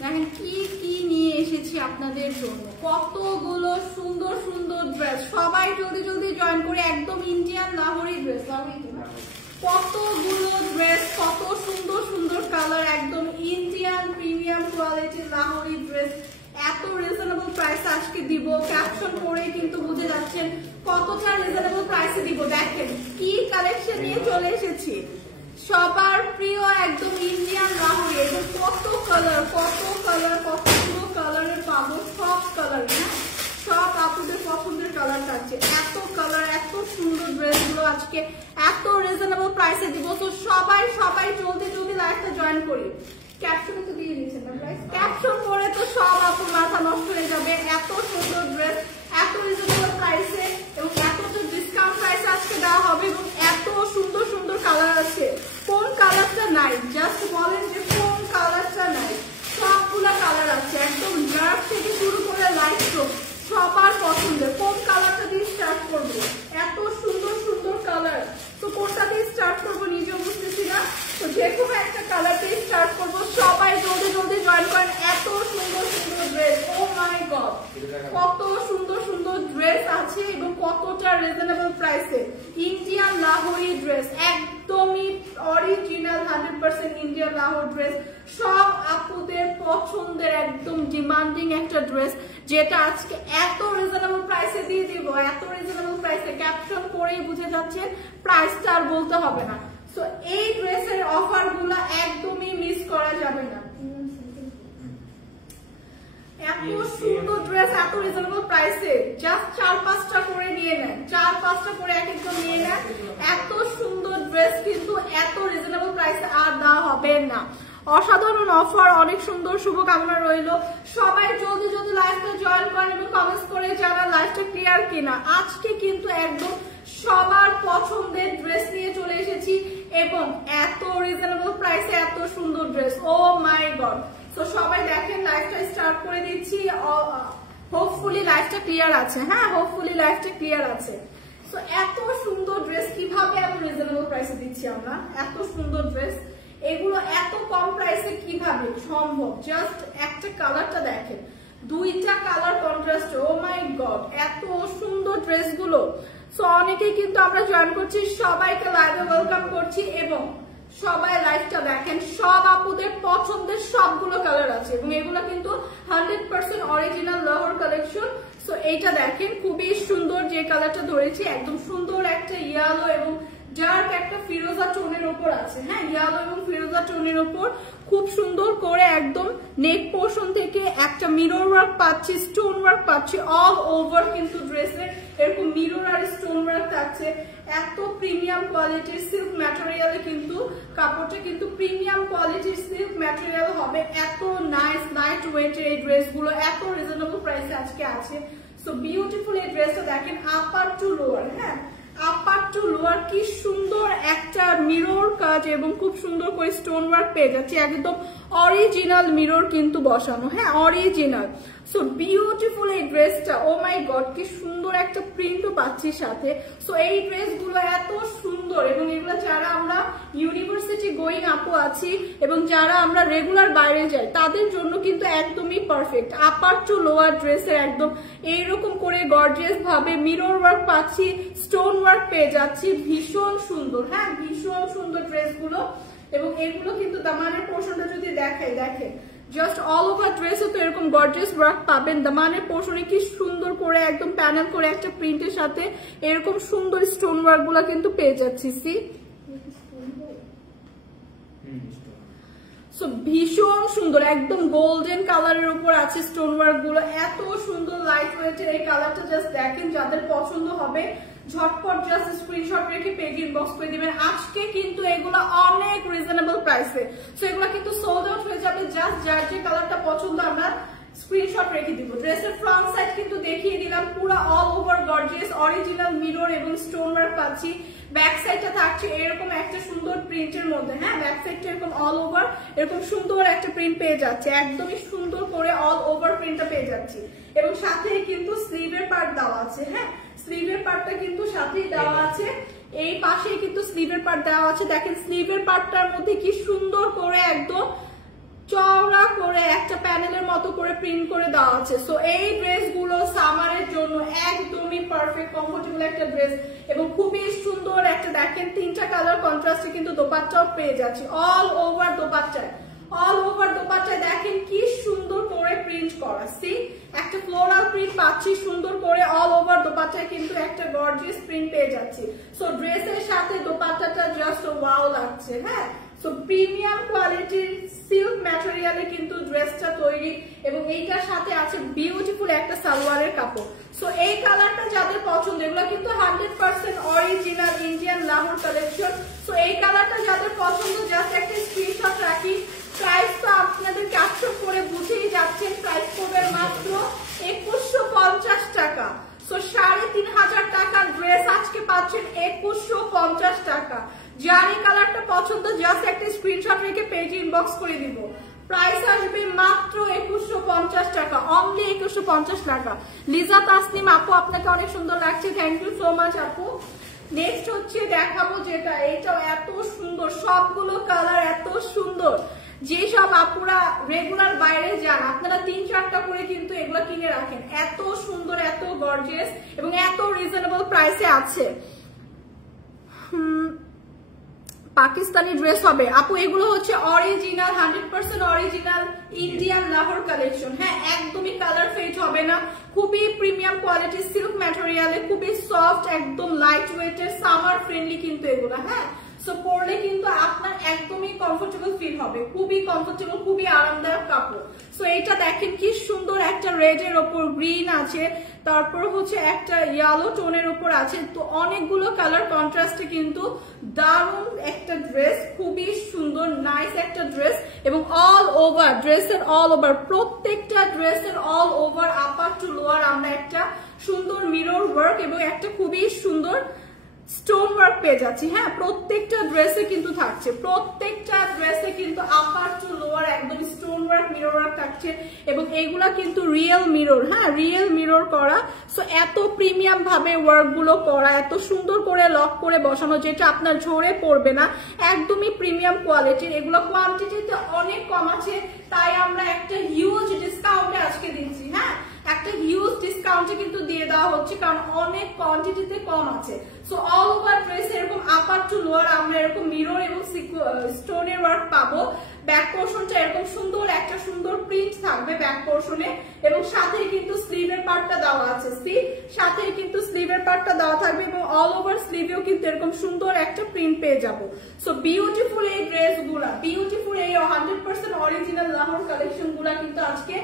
দেখেন কি কি নিয়ে এসেছি আপনাদের জন্য, কতগুলো সুন্দর সুন্দর ড্রেস। সবাই জলদি জলদি জয়েন করে, একদম ইন্ডিয়ান লাহোরি ড্রেস। কতগুলো ড্রেস, কত সুন্দর সুন্দর কালার, একদম ইন্ডিয়ান প্রিমিয়াম কোয়ালিটির লাহোরি ড্রেস। এত রিজনেবল প্রাইস আজকে দিব, ক্যাপশন পরে কিন্তু বুঝে যাচ্ছেন কতটা রিজনেবল প্রাইসে দিব। দেখেন কি কালেকশন নিয়ে চলে এসেছি, সবার প্রিয় একদম ইন্ডিয়ান লাহোরি। এবং কত কালার, কতগুলো কালারের পাবো, সব কালার, হ্যাঁ সব আপনাদের পছন্দের কালার থাকছে। এত কালার, এত সুন্দর ড্রেস গুলো আজকে এত রিজনেবল প্রাইসে দিব। তো সবাই জলদি জলদি লাইভটা জয়েন করি। ক্যাপশনে তো দিয়ে দিয়েছেন না প্রাইস, ক্যাপশন পরে তো সব আপনার মাথা নষ্ট হয়ে যাবে। এত সুন্দর ড্রেস, এত রিজনেবল প্রাইসে এবং এতটা ডিসকাউন্ট প্রাইসে আজকে দেওয়া হবে। এবং এত সুন্দর সুন্দর কালার আছে, কোন কালারটা নাই জাস্ট বলেন যে কোন কালারটা নাই। সবগুলা কালার আছে, একদম ডার্ক থেকে শুরু করে লাইট স্টোন সবার পছন্দের। কোন কালারটা দিয়ে স্টার্ট করবো, এত সুন্দর সুন্দর কালার। তো কোনটা দিয়ে স্টার্ট করবো নিজেও বুঝতেছি না, তো যে কোনো একটা কালার দিয়ে স্টার্ট করবো। সবাই জলদি জলদি জয়েন করেন। এত সুন্দর সুন্দর ড্রেস, ও মাই গড কত সুন্দর সুন্দর ড্রেস আছে এবং কতটা রিজনেবল প্রাইসে। ইন্ডিয়ান লাহোরি ড্রেস, একদমই অরিজিনাল 100% ইন্ডিয়ান লাহোর ড্রেস। সব আপুদের পছন্দের একদম ডিমান্ডিং একটা ড্রেস, যেটা আজকে এত রিজনেবল প্রাইসে দিয়ে দিব। এত রিজনেবল প্রাইসে, ক্যাপশন পরেই বুঝে যাচ্ছে প্রাইসটা আর বলতে হবে না। সো এই ড্রেসের অফার গুলা একদমই মিস করা যাবে না। এত সুন্দর ড্রেস, এত রিজনেবল প্রাইসে, জাস্ট 4-5টা করে নিয়ে নেন, 4-5টা করে এক একজন নিয়ে নেন। এত সুন্দর ড্রেস কিন্তু এত রিজনেবল প্রাইসে আর দেওয়া হবে না। অসাধারণ অফার, অনেক সুন্দর শুভকামনা রইল। সবাই জলদি জলদি লাইভটা জয়েন করেন এবং কমেন্টস করে জানান লাইভটা ক্লিয়ার কিনা। আজকে কিন্তু একদম সবার পছন্দের ড্রেস নিয়ে চলে এসেছি এবং এত রিজনেবল প্রাইসে এত সুন্দর ড্রেস, ও মাই গড। তো সবাই দেখেন, লাইভটা স্টার্ট করে দিচ্ছি। হোপফুলি লাইভটা ক্লিয়ার আছে, হ্যাঁ হোপফুলি লাইভটা ক্লিয়ার আছে। তো এত সুন্দর ড্রেস কিভাবে এত রিজনেবল প্রাইসে দিচ্ছি আমরা, এত সুন্দর ড্রেস, এগুলো এত কম প্রাইসে কিভাবে সম্ভব। জাস্ট একটা কালারটা দেখেন, দুইটা colour contrast, O my god এত সুন্দর ড্রেস গুলো। সো অনেকেই কিন্তু আমরা জয়েন করছি, সবাইকে লাইভে ওয়েলকাম করছি এবং সবাই লাইভটা দেখেন। সব আপুদের পছন্দের সবগুলো কালার আছে এবং এগুলো কিন্তু 100% অরিজিনাল লাহোর কালেকশন। সো এইটা দেখেন খুবই সুন্দর, যে কালারটা ধরেছি একদম সুন্দর একটা ইয়েলো এবং ডার্ক একটা ফিরোজা টোনের উপর আছে, হ্যাঁ ইয়েলো এবং ফিরোজা টোনের উপর খুব সুন্দর করে একদম নেক পোর্শন থেকে একটা মিরর ওয়ার্ক পাচ্ছি, স্টোন ওয়ার্ক পাচ্ছি অল ওভার। কিন্তু ড্রেসের এরকম মিরর আর স্টোন ওয়ার্ক থাকছে। এত প্রিমিয়াম কোয়ালিটির সিল্ক ম্যাটেরিয়ালে কিন্তু কাপড়টা কিন্তু প্রিমিয়াম কোয়ালিটির সিল্ক ম্যাটেরিয়াল হবে। এত নাইস লাইট ওয়েটের এই ড্রেসগুলো এত রিজনেবল প্রাইসে আজকে আছে। সো বিউটিফুল এই ড্রেসটা দেখেন, আপার টু লোয়ার, হ্যাঁ আপার টু লোয়ার কি সুন্দর একটা মিরর কাজ এবং খুব সুন্দর করে স্টোন ওয়ার্ক পেয়ে যাচ্ছে। একদম অরিজিনাল মিরর কিন্তু বসানো, হ্যাঁ অরিজিনাল। সো বিউটিফুল এই ড্রেসটা, ও মাই গড কি সুন্দর একটা প্রিন্টও পাচ্ছি সাথে। সো এই ড্রেসগুলো এত সুন্দর এবং এগুলো যারা আমরা ইউনিভার্সিটি গোয়িং আপু আছি এবং যারা আমরা রেগুলার বাইরে যাই তাদের জন্য কিন্তু একদমই পারফেক্ট। আপার টু লোয়ার ড্রেসের একদম এইরকম করে গর্জিয়াস ভাবে মিরর ওয়ার্ক পাচ্ছি, স্টোন ওয়ার্ক পেয়ে যাচ্ছি, ভীষণ সুন্দর, হ্যাঁ ভীষণ সুন্দর ড্রেসগুলো। এবং এগুলো কিন্তু দামানের পোর্শনটা যদি দেখাই, দেখেন জাস্ট অল ওভার ড্রেসে তো এরকম গর্জিয়াস ওয়ার্ক পাবেন। দামানের পোর্শনে কি সুন্দর করে একদম প্যানেল করে একটা প্রিন্টের সাথে এরকম সুন্দর স্টোন ওয়ার্ক গুলা কিন্তু পেয়ে যাচ্ছি। সি সো ভীষণ সুন্দর, একদম গোল্ডেন কালারের উপর আছে স্টোন ওয়ার্ক গুলো, এত সুন্দর লাইট ওয়েটের এই কালারটা জাস্ট দেখেন। যাদের পছন্দ হবে ঝটপট জাস্ট স্ক্রিনশট রেখে পেজ ইনবক্স করে দিবেন। আজকে কিন্তু এগুলো অনেক রিজনেবল প্রাইসে, সো এগুলো কিন্তু সোল্ড আউট হয়ে যাবে। জাস্ট যার যে কালারটা পছন্দ আমরা স্ক্রিনশট রেখে দিব। ড্রেসের ফ্রন্ট সাইড কিন্তু দেখিয়ে দিলাম, পুরো all over gorgeous original mirror এবং স্টোন ওয়ার্ক পাচ্ছি। ব্যাক সাইডটা থাকছে এরকম একটা সুন্দর প্রিন্টের মধ্যে, হ্যাঁ ব্যাক সাইডটা এরকম অল ওভার এরকম সুন্দর একটা প্রিন্ট পেয়ে যাচ্ছে, একদমই সুন্দর করে অল ওভার প্রিন্টটা পেয়ে যাচ্ছি। এবং সাথে কিন্তু স্লিভের পার্ট দেওয়া আছে, হ্যাঁ স্লিভের পার্টটা কিন্তু সাথেই দেওয়া আছে। এই পাশেই কিন্তু স্লিভের পার্ট দেওয়া আছে। দেখেন স্লিভের পার্টটার মধ্যে কি সুন্দর করে একদম চওড়া করে একটা প্যানেলের মতো করে প্রিন্ট করে দেওয়া আছে। সো এই ড্রেসগুলো সামারের জন্য একদমই পারফেক্ট কমফোর্টেবল একটা ড্রেস এবং খুবই সুন্দর একটা, দেখেন 3টা কালার কন্ট্রাস্টে কিন্তু দোপাট্টাও পেয়ে যাচ্ছি। অল ওভার দোপাট্টায় দেখেন কি সুন্দর করে প্রিন্ট করা, সি একটা ফ্লোরাল প্রিন্ট পাচ্ছি সুন্দর করে। অল ওভার দোপাট্টায় কিন্তু একটা গর্জিয়াস প্রিন্ট পেয়ে যাচ্ছি। সো ড্রেসের সাথে দোপাট্টাটা জাস্ট ওয়াও লাগছে। হ্যাঁ, সো প্রিমিয়াম কোয়ালিটির সিল্ক ম্যাটেরিয়ালে কিন্তু ড্রেসটা তৈরি এবং এইটার সাথে আছে বিউটিফুল একটা সালোয়ারের কাপড়। সো এই কালারটা যাদের পছন্দ, এগুলো কিন্তু 100% original Indian Lahore collection. So এই কালারটা যাদের পছন্দ জাস্ট একটা স্ক্রিনশট রাখি। প্রাইস তো আপনাদের ক্যাপচার করে বুঝেই যাচ্ছেন, প্রাইস পড়বে মাত্র 2150 টাকা। সো 3500 টাকার ড্রেস আজকে পাচ্ছেন 2150 টাকা। যার এই কালারটা পছন্দ জাস্ট একটা স্ক্রিনশট রেখে পেজে ইনবক্স করে দিব। প্রাইস আসবে মাত্র 2150 টাকা, অনলি 2150 টাকা। লিজা তাসনিম আপু, আপনাকে অনেক সুন্দর লাগছে, থ্যাংক ইউ সো মাচ আপু। নেক্সট হচ্ছে দেখাবো যেটা, এটাও এত সুন্দর, সবগুলো কালার এত সুন্দর। যেসব আপুরা রেগুলার বাইরে যান আপনারা 3-4টা করে কিন্তু এগুলো কিনে রাখেন, এত সুন্দর, এত গর্জিয়াস এবং এত রিজনেবল প্রাইসে আছে। পাকিস্তানি ড্রেস হবে আপু, এগুলো হচ্ছে original 100% original Indian Lahore collection. হ্যাঁ, একদমই কালার ফেড হবে না, খুবই প্রিমিয়াম কোয়ালিটি সিল্ক ম্যাটেরিয়ালে, খুবই সফট, একদম লাইট ওয়েটের, সামার ফ্রেন্ডলি কিন্তু এগুলো। হ্যাঁ, সো পরলে কিন্তু আপনার একদমই কমফোর্টেবল ফিল হবে, খুবই কমফোর্টেবল, খুবই আরামদায়ক কাপড়। সো এইটা দেখেন কি সুন্দর, একটা রেড এর ওপর গ্রিন আছে, তারপর হচ্ছে একটা ইয়েলো টোনের উপর আছে। তো অনেকগুলো কালার কন্ট্রাস্টে কিন্তু দারুণ একটা ড্রেস, খুবই সুন্দর নাইস একটা ড্রেস এবং অল ওভার ড্রেসের অল ওভার, প্রত্যেকটা ড্রেসের all over upper to lower আমরা একটা সুন্দর মিরর ওয়ার্ক এবং একটা খুবই সুন্দর স্টোন ওয়ার্ক পেয়ে যাচ্ছি। হ্যাঁ, প্রত্যেকটা ড্রেসে কিন্তু থাকছে, প্রত্যেকটা ড্রেসে কিন্তু আপার টু লোয়ার একদম স্টোন ওয়ার্ক মিরর ওয়ার্ক থাকছে এবং এইগুলা কিন্তু রিয়েল মিরর। হ্যাঁ, রিয়েল মিরর করা। সো এত প্রিমিয়াম ভাবে ওয়ার্ক গুলো করা, এত সুন্দর করে লক করে বসানো, যেটা আপনার ঝরে পড়বে না, একদমই প্রিমিয়াম কোয়ালিটির। এগুলো কোয়ান্টিটিতে অনেক কম আছে, তাই আমরা একটা হিউজ ডিসকাউন্টে আজকে দিচ্ছি। হ্যাঁ, একটা হিউজ ডিসকাউন্টে কিন্তু দিয়ে দেওয়া হচ্ছে, কারণ অনেক কোয়ান্টিটিতে কম আছে। সো অল ওভার ড্রেস এরকম আপার টু লোয়ার আমরা এরকম মিরর এবং স্টোনের ওয়ার্ক পাবো। ব্যাক পোর্শনটা এরকম সুন্দর একটা সুন্দর প্রিন্ট থাকবে ব্যাক পোর্শনে এবং সাথে কিন্তু স্লিভের পার্টটা দেওয়া আছে, সাথে কিন্তু স্লিভের পার্টটা দেওয়া থাকবে এবং অল ওভার স্লিভেও কিন্তু এরকম সুন্দর একটা প্রিন্ট পেয়ে যাবো। সো বিউটিফুল এই ড্রেসগুলা, বিউটিফুল এই 100% অরিজিনাল লাহোর কালেকশন গুলা কিন্তু আজকে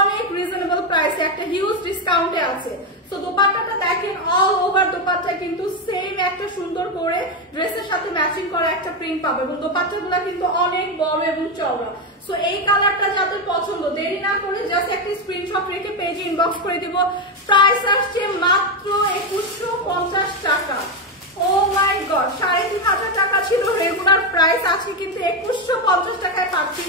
অনেক রিজনেবল প্রাইসে একটা হিউজ ডিসকাউন্টে আছে। সো দোপাট্টাটা দেখেন, অল ওভার দোপাট্টা কিন্তু সেম একটা সুন্দর করে ড্রেসের সাথে ম্যাচিং করা একটা প্রিন্ট পাবে এবং দোপাট্টাগুলো কিন্তু অনেক বড় এবং চওড়া। সো এই কালারটা যাদের পছন্দ, দেরি না করে জাস্ট একটা স্ক্রিনশট রেখে পেজে ইনবক্স করে দিব। প্রাইস আসছে মাত্র 2150 টাকা। ও মাই গড, 3500 টাকা ছিল রেগুলার প্রাইস, আজকে কিন্তু 2150 টাকায় পাচ্ছি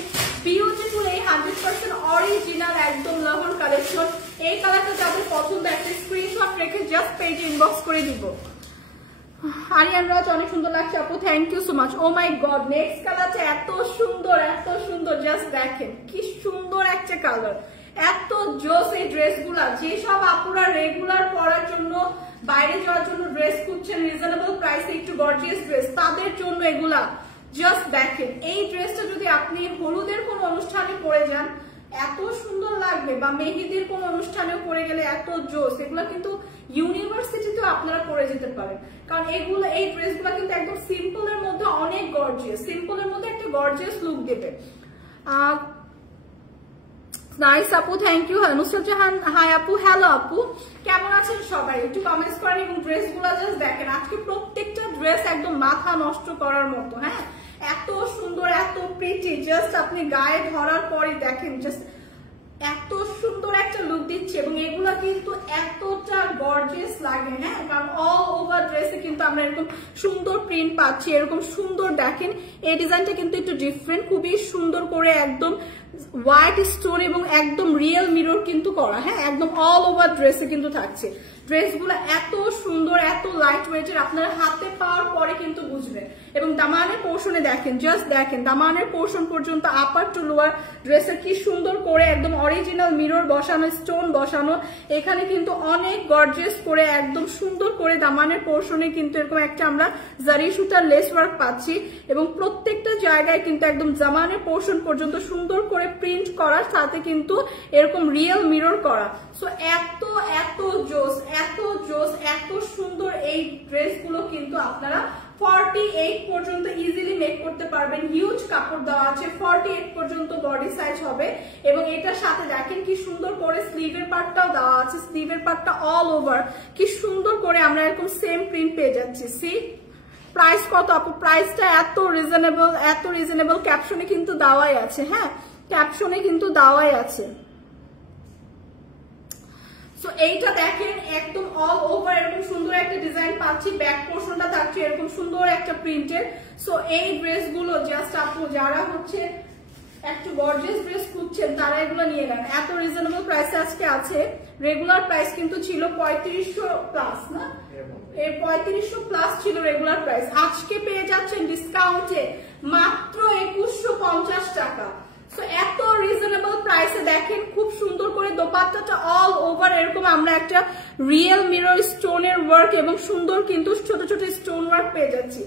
বিউটিফুল এই 100% অরিজিনাল একদম লাহোর কালেকশন। এই কালারটা যাদের পছন্দ একটা স্ক্রিনশট রেখে জাস্ট পেজে ইনবক্স করে দিব। আরিয়ান রাজ, অনেক সুন্দর লাগছে আপু, thank you so much. Oh my god, next কালারটা এত সুন্দর, এত সুন্দর, জাস্ট দেখেন কি সুন্দর একটা কালার, এত জোস এই ড্রেসগুলা। যেসব আপুরা রেগুলার পরার জন্য, বাইরে যাওয়ার জন্য ড্রেস খুঁজছেন রিজনেবল প্রাইসে একটু গর্জিয়াস ড্রেস, তাদের জন্য এগুলা। জাস্ট দেখেন এই ড্রেসটা যদি আপনি হলুদের কোন অনুষ্ঠানে পরে যান এত সুন্দর লাগবে, বা মেহেদির কোন অনুষ্ঠানেও পরে গেলে এত জোস। এগুলা কিন্তু ইউনিভার্সিটিতেও আপনারা পরে যেতে পারেন, কারণ এগুলো এই ড্রেসগুলো কিন্তু একদম সিম্পলের মধ্যে অনেক গর্জিয়াস, সিম্পলের মধ্যে একটা গর্জিয়াস লুক দেবে। নাইস আপু, thank you. Nusrat Jahan, hi আপু, হ্যালো আপু, কেমন আছেন সবাই? একটু কমেন্টস করেন এবং ড্রেসগুলো জাস্ট দেখেন, আজকে প্রত্যেকটা ড্রেস একদম মাথা নষ্ট করার মতো। হ্যাঁ, এত সুন্দর, এত প্রিটি, জাস্ট আপনি গায়ে ধরার পরে দেখেন জাস্ট এত সুন্দর একটা লুক দিচ্ছে এবং এগুলা কিন্তু এতটা গর্জিয়াস লাগে। হ্যাঁ, কারণ অল ওভার ড্রেসে কিন্তু আমরা এরকম সুন্দর প্রিন্ট পাচ্ছি, এরকম সুন্দর দেখেন এই ডিজাইনটা কিন্তু একটু ডিফারেন্ট, খুবই সুন্দর করে একদম হোয়াইট স্টোন এবং একদম রিয়েল মিরর কিন্তু করা, হ্যাঁ একদম অল ওভার ড্রেসে কিন্তু থাকছে। ড্রেসগুলো এত সুন্দর, এত লাইট ওয়েটের, আপনারা হাতে পাওয়ার পরে কিন্তু বুঝবেন। এবং দামানের পোর্শনে দেখেন, জাস্ট দেখেন দামানের পোর্শন পর্যন্ত আপার টু লোয়ার ড্রেসে কি সুন্দর করে একদম অরিজিনাল মিরর বসানো, স্টোন বসানো। এখানে কিন্তু অনেক গর্জিয়াস করে একদম সুন্দর করে দামানের পোর্শনে কিন্তু এরকম একটা আমরা জারি সুতার লেস ওয়ার্ক পাচ্ছি এবং প্রত্যেকটা জায়গায় কিন্তু একদম দামানের পোর্শন পর্যন্ত সুন্দর করে প্রিন্ট করার সাথে কিন্তু এরকম রিয়েল মিরর করা। সো এত এত জোস, এত জোস, এত সুন্দর এই ড্রেসগুলো কিন্তু আপনারা 48 পর্যন্ত ইজিলি মেক করতে পারবেন। হিউজ কাপড় দেওয়া আছে, 48 পর্যন্ত বডি সাইজ হবে এবং এটার সাথে দেখেন কি সুন্দর করে স্লিভের পার্টটাও দেওয়া আছে। স্লিভের পার্টটা অল ওভার কি সুন্দর করে আমরা এরকম সেম প্রিন্ট পেয়ে যাচ্ছি। সি প্রাইস কত আপু? প্রাইসটা এত রিজনেবল, এত রিজনেবল, ক্যাপশনে কিন্তু দেওয়াই আছে, হ্যাঁ ক্যাপশনে কিন্তু দেওয়াই আছে। সো এইটা দেখেন একদম অল ওভার এরকম সুন্দর একটা ডিজাইন পাচ্ছি, ব্যাক পোর্শনটা থাকছে এরকম সুন্দর একটা প্রিন্টের। সো এই ড্রেসগুলো জাস্ট আপু যারা হচ্ছে একটু গর্জিয়াস ড্রেস খুঁজছেন তারা এগুলো নিয়ে নেন, এত রিজনেবল প্রাইসে আজকে আছে। রেগুলার প্রাইস কিন্তু ছিল 3500 প্লাস, না এর 3500 প্লাস ছিল রেগুলার প্রাইস, আজকে পেয়ে যাচ্ছেন ডিসকাউন্টে মাত্র 2150 টাকা। সো এত রিজনেবল প্রাইসে দেখেন খুব সুন্দর করে দোপাট্টাটা অল ওভার এরকম আমরা একটা রিয়েল মিরর স্টোনের ওয়ার্ক এবং সুন্দর কিন্তু ছোট ছোট স্টোন ওয়ার্ক পেয়ে যাচ্ছি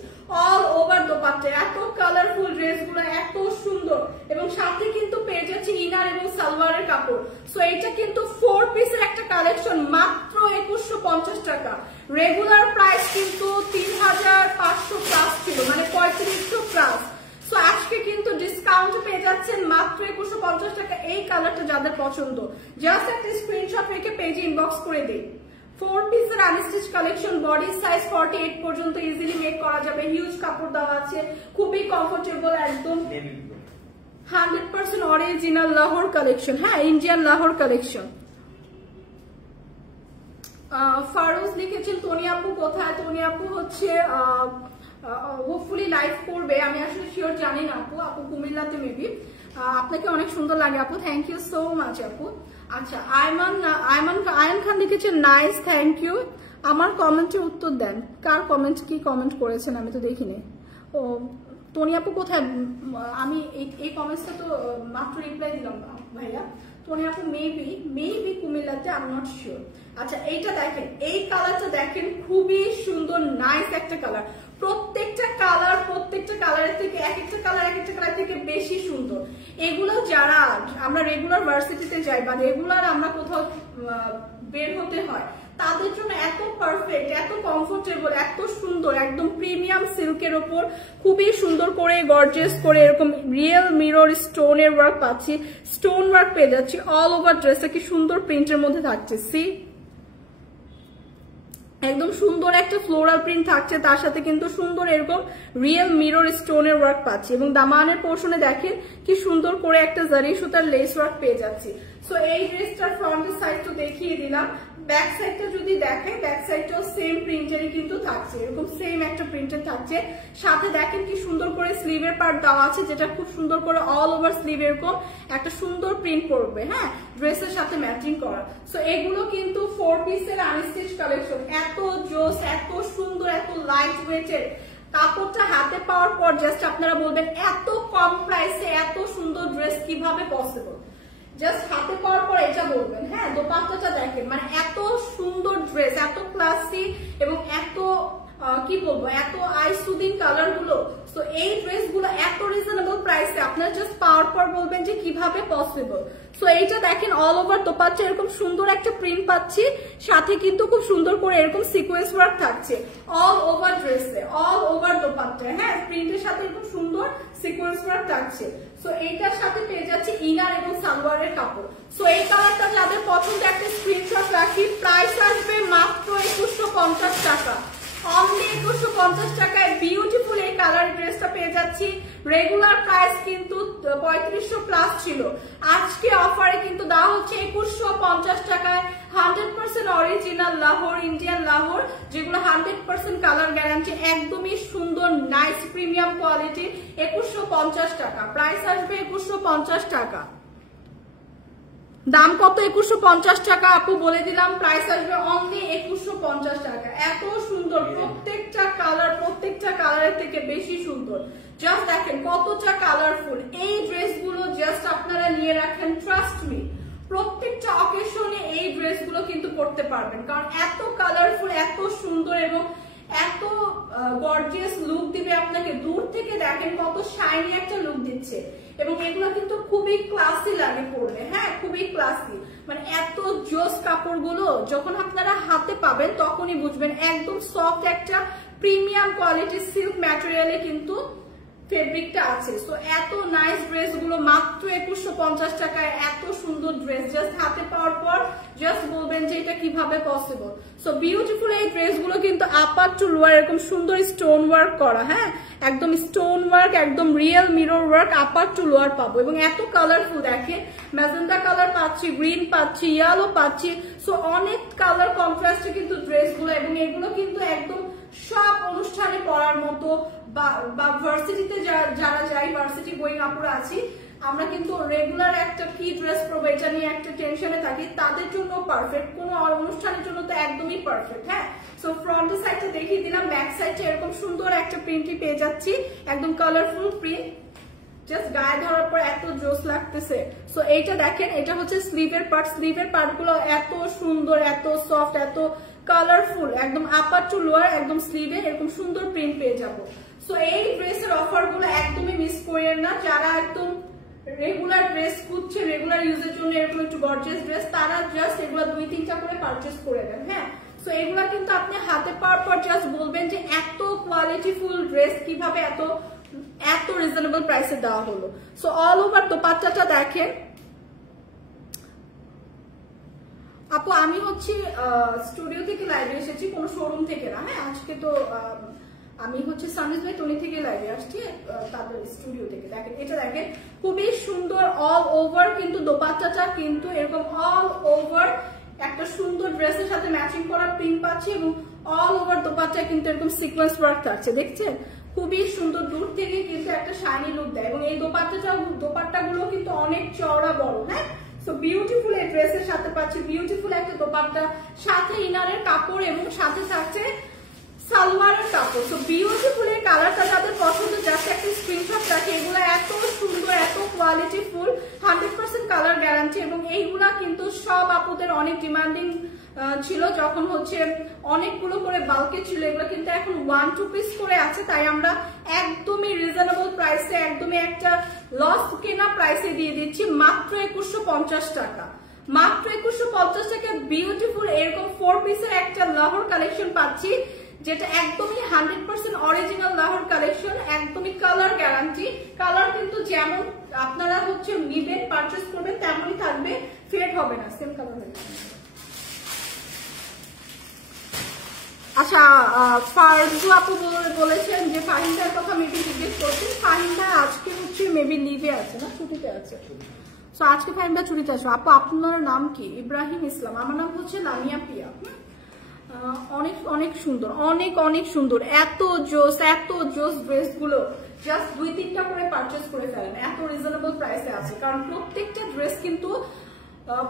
অল ওভার দোপাট্টা। এত কালারফুল ড্রেসগুলো এত সুন্দর এবং সাথে কিন্তু পেয়ে যাচ্ছি ইনার এবং সালোয়ারের কাপড়। সো এটা কিন্তু 4 পিসের একটা কালেকশন, মাত্র 2150 টাকা। রেগুলার প্রাইস কিন্তু 3500 প্লাস ছিল, মানে 3500 প্লাস। সো আজকে কিন্তু ডিসকাউন্ট পেয়ে যাচ্ছেন মাত্র 2150 টাকা। এই কালারটা যাদের পছন্দ জাস্ট একটা স্ক্রিনশট রেখে পেজে ইনবক্স করে দিন। 4 পিসের আনস্টিচ কালেকশন, বডি সাইজ 48 পর্যন্ত ইজিলি মেক করা যাবে, হিউজ কাপড় দেওয়া আছে, খুবই কমফোর্টেবল, একদম 100% অরিজিনাল লাহোর কালেকশন, হ্যাঁ ইন্ডিয়ান লাহোর কালেকশন। ফারুজ লিখেছেন তনি আপু কোথায়? তনি আপু হচ্ছে হোপফুলি লাইভ করবে, আমি আসলে শিওর জানি না আপু, আপু কুমিল্লাতে মেবি। আপনাকে অনেক সুন্দর লাগে আপু, থ্যাংক ইউ সো মাচ আপু। আচ্ছা আয়মান খান লিখেছেন নাইস, থ্যাংক ইউ। আমার কমেন্টের উত্তর দেন, কার কমেন্ট কি কমেন্ট করেছেন আমি তো দেখিনি। ও তনি আপু কোথায়? আমি এই কমেন্টসটা তো মাত্র রিপ্লাই দিলাম ভাইয়া। তনি আপু মেবি কুমিল্লাতে, আই এম নট শিওর। আচ্ছা এইটা দেখেন, এই কালারটা দেখেন খুবই সুন্দর, নাইস একটা কালার। প্রত্যেকটা কালারের থেকে এক একটা কালার থেকে বেশি সুন্দর। এগুলো যারা আমরা রেগুলার ভার্সিটিতে যাই বা রেগুলার আমরা কোথাও বের হতে হয় তাদের জন্য এত পারফেক্ট, এত কমফোর্টেবল, এত সুন্দর, একদম প্রিমিয়াম সিল্কের ওপর খুবই সুন্দর করে গর্জিয়াস করে এরকম রিয়েল মিরর স্টোনের ওয়ার্ক পাচ্ছি, স্টোন ওয়ার্ক পেয়ে যাচ্ছি অল ওভার ড্রেসে, কি সুন্দর প্রিন্টের মধ্যে থাকছে। সি একদম সুন্দর একটা ফ্লোরাল প্রিন্ট থাকছে, তার সাথে কিন্তু সুন্দর এরকম রিয়েল মিরর স্টোনের ওয়ার্ক পাচ্ছি এবং দামানের পোর্শনে দেখেন কি সুন্দর করে একটা জারি সুতার লেস ওয়ার্ক পেয়ে যাচ্ছি। সো এই ড্রেসটার ফ্রন্টের সাইড তো দেখিয়ে দিলাম, ব্যাক সাইডটা যদি দেখেন ব্যাক সাইডটাও সেম প্রিন্টেরই কিন্তু থাকছে, এরকম সেম একটা প্রিন্টের থাকছে। সাথে দেখেন কি সুন্দর করে স্লিভের পার্ট দেওয়া আছে, যেটা খুব সুন্দর করে অল ওভার স্লিভ এরকম একটা সুন্দর প্রিন্ট করবে, হ্যাঁ ড্রেসের সাথে ম্যাচিং করা। সো এগুলো কিন্তু 4 পিসের আনস্টিচ কালেকশন, এত জোস, এত সুন্দর, এত লাইট ওয়েটের। কাপড়টা হাতে পাওয়ার পর জাস্ট আপনারা বলবেন এত কম প্রাইসে এত সুন্দর ড্রেস কিভাবে পসিবল, জাস্ট হাতে পাওয়ার পর এটা বলবেন। হ্যাঁ দোপাট্টাটা দেখেন, মানে এত সুন্দর ড্রেস, এত ক্লাসি এবং এত কি বলবো এত আই সুদিং কালার গুলো। সো এই ড্রেস গুলো এত রিজনেবল প্রাইসে আপনারা জাস্ট পাওয়ার পর বলবেন যে কিভাবে পসিবল। সো এইটা দেখেন অল ওভার দোপাট্টা এরকম সুন্দর একটা প্রিন্ট পাচ্ছি, সাথে কিন্তু খুব সুন্দর করে এরকম সিকোয়েন্স ওয়ার্ক থাকছে অল ওভার ড্রেসে, অল ওভার দোপাট্টা, হ্যাঁ প্রিন্টের সাথে এরকম সুন্দর সিকোয়েন্স ওয়ার্ক থাকছে। সো এইটার সাথে পেয়ে যাচ্ছে ইনার এবং সালোয়ারের কাপড়। সো এই কালারটা যাদের পছন্দ একটা স্ক্রিনশট রাখি, প্রাইস আসবে মাত্র 2150 টাকা, অনলি 2150 টাকায় বিউটিফুল এই কালার ড্রেসটা পেয়ে যাচ্ছি। রেগুলার প্রাইস কিন্তু 3500 প্লাস ছিল, আজকে অফারে কিন্তু দেওয়া হচ্ছে 2150 টাকায়। 100% অরিজিনাল লাহোর, ইন্ডিয়ান লাহোর, যেগুলো 100% কালার গ্যারান্টি, একদমই সুন্দর নাইস প্রিমিয়াম কোয়ালিটি। 2150 টাকা প্রাইস আসবে, 2150 টাকা। দাম কত? 2150 টাকা আপু, বলে দিলাম প্রাইস আসবে অনলি 2150 টাকা। এত সুন্দর, প্রত্যেকটা কালারের থেকে বেশি সুন্দর। জাস্ট দেখেন কতটা কালারফুল এই ড্রেসগুলো, জাস্ট আপনারা নিয়ে রাখেন, ট্রাস্ট মি প্রত্যেকটা অকেশনে এই ড্রেসগুলো কিন্তু পরতে পারবেন, কারণ এত কালারফুল, এত সুন্দর এবং এত গর্জিয়াস লুক দিবে আপনাকে। দূর থেকে দেখেন কত শাইনি একটা লুক দিচ্ছে, এবং এগুলো কিন্তু খুবই ক্লাসি লাগে পরলে। হ্যাঁ, খুবই ক্লাসি, মানে এত জোস কাপড়গুলো যখন আপনারা হাতে পাবেন তখনই বুঝবেন। একদম সফট একটা প্রিমিয়াম কোয়ালিটির সিল্ক ম্যাটেরিয়ালে কিন্তু ফেব্রিকটা আছে। সো এত নাইস ড্রেস গুলো মাত্র 2150 টাকায়, এত সুন্দর ড্রেস জাস্ট হাতে পাওয়ার পর জাস্ট বলবেন যে এটা কিভাবে পসিবল। সো বিউটিফুল এই ড্রেস গুলো কিন্তু আপার টু লোয়ার এরকম সুন্দর স্টোন ওয়ার্ক করা। হ্যাঁ, একদম স্টোন ওয়ার্ক, একদম real mirror work upper to lower পাবো, এবং এত কালারফুল দেখেন, ম্যাজেন্ডা কালার পাচ্ছি, গ্রিন পাচ্ছি, ইয়েলো পাচ্ছি। সো অনেক কালার কন্ট্রাস্টে কিন্তু ড্রেস গুলো, এবং এগুলো কিন্তু একদম সব অনুষ্ঠানে পরার মতো, বা ভার্সিটিতে যারা যাই, ভার্সিটি গোয়িং আপুরা আছি, আমরা কিন্তু রেগুলার একটা কি ড্রেস পরবো এটা নিয়ে একটা টেনশনে থাকি, তাদের জন্য পারফেক্ট, কোনো অনুষ্ঠানের জন্য তো একদমই পারফেক্ট। হ্যাঁ, সো ফ্রন্ট সাইডটা দেখিয়ে দিলাম, ব্যাক সাইডটা এরকম সুন্দর একটা প্রিন্টই পেয়ে যাচ্ছি, একদম কালারফুল প্রিন্ট, জাস্ট গায়ে ধরার পর এত জোস লাগতেছে। সো এইটা দেখেন, এটা হচ্ছে স্লিভের পার্ট, স্লিভের পার্ট গুলো এত সুন্দর, এত সফট, এত কালারফুল, একদম আপার টু লোয়ার একদম স্লিভে এরকম সুন্দর প্রিন্ট পেয়ে যাবো। সো এই ড্রেসের অফার গুলো একদমই মিস করেন না, যারা একদম রেগুলার ড্রেস খুঁজছে, রেগুলার ইউজের জন্য এরকম একটু গর্জিয়াস ড্রেস, তারা জাস্ট এগুলো 2-3টা করে পারচেস করে দেন। হ্যাঁ, সো এগুলা কিন্তু আপনি হাতে পাওয়ার পর জাস্ট বলবেন যে এত কোয়ালিটিফুল ড্রেস কিভাবে এত রিজনেবল প্রাইসে দেওয়া হলো। সো অল ওভার দোপাট্টাটা দেখেন আপু, আমি হচ্ছে স্টুডিও থেকে লাইভে এসেছি, কোনো শোরুম থেকে না। হ্যাঁ, আজকে তো আমি হচ্ছে সানজিদ ভাই টনি থেকে লাইভে আসছি, তাদের স্টুডিও থেকে। দেখেন এটা দেখেন, খুবই সুন্দর অল ওভার, কিন্তু দোপাট্টাটা কিন্তু এরকম অল ওভার একটা সুন্দর ড্রেসের সাথে ম্যাচিং করা প্রিন্ট পাচ্ছি, এবং অল ওভার দোপাট্টা কিন্তু এরকম সিকোয়েন্স ওয়ার্ক থাকছে, দেখছেন খুবই সুন্দর। দূর থেকে কিন্তু একটা শাইনি লুক দেয়, এবং এই দোপাট্টাগুলো কিন্তু অনেক চওড়া বড়। হ্যাঁ, সো বিউটিফুল এই ড্রেসের সাথে পাচ্ছি বিউটিফুল একটা দোপাট্টা, সাথে ইনারের কাপড়, এবং সাথে থাকছে সালোয়ারের কাপড়। সো বিউটিফুল এই কালারটা যাদের পছন্দ, জাস্ট একটা স্ক্রিনশট রাখে। এগুলো এত সুন্দর, এত কোয়ালিটিফুল, 100% কালার গ্যারান্টি, এবং এইগুলা কিন্তু সব আপুদের অনেক ডিমান্ডিং ছিল, যখন হচ্ছে অনেকগুলো করে বাল্কে ছিল, এগুলো কিন্তু এখন 1-2 পিস করে আছে। তাই আমরা একদমই রিজনেবল প্রাইসে, একদমই একটা লস কেনা প্রাইসে দিয়ে দিচ্ছি মাত্র 2150 টাকা। মাত্র 2150 টাকা বিউটিফুল এরকম 4 পিসের একটা লাহোর কালেকশন পাচ্ছি, যেটা একদমই 100% অরিজিনাল লাহোর কালেকশন, একদমই কালার গ্যারান্টি। কালার কিন্তু যেমন আপনারা হচ্ছে নিবেন, পারচেস করবেন, তেমনই থাকবে, ফেড হবে না, সেম কালার হবে। আচ্ছা, ফারজু আপু বলেছেন যে ফাহিমদার কথা মেবি জিজ্ঞেস করছেন। ফাহিমদা আজকে হচ্ছে মেবি লিভে আছে না, ছুটিতে আছে। সো আজকে ফাহিমদা ছুটিতে আসবে। আপু আপনার নাম কি? ইব্রাহিম ইসলাম। আমার নাম হচ্ছে লামিয়া পিয়া। অনেক অনেক সুন্দর, অনেক অনেক সুন্দর, এত জোস ড্রেস গুলো জাস্ট 2-3টা করে পারচেস করে ফেলেন, এত রিজনেবল প্রাইসে আছে। কারণ প্রত্যেকটা ড্রেস কিন্তু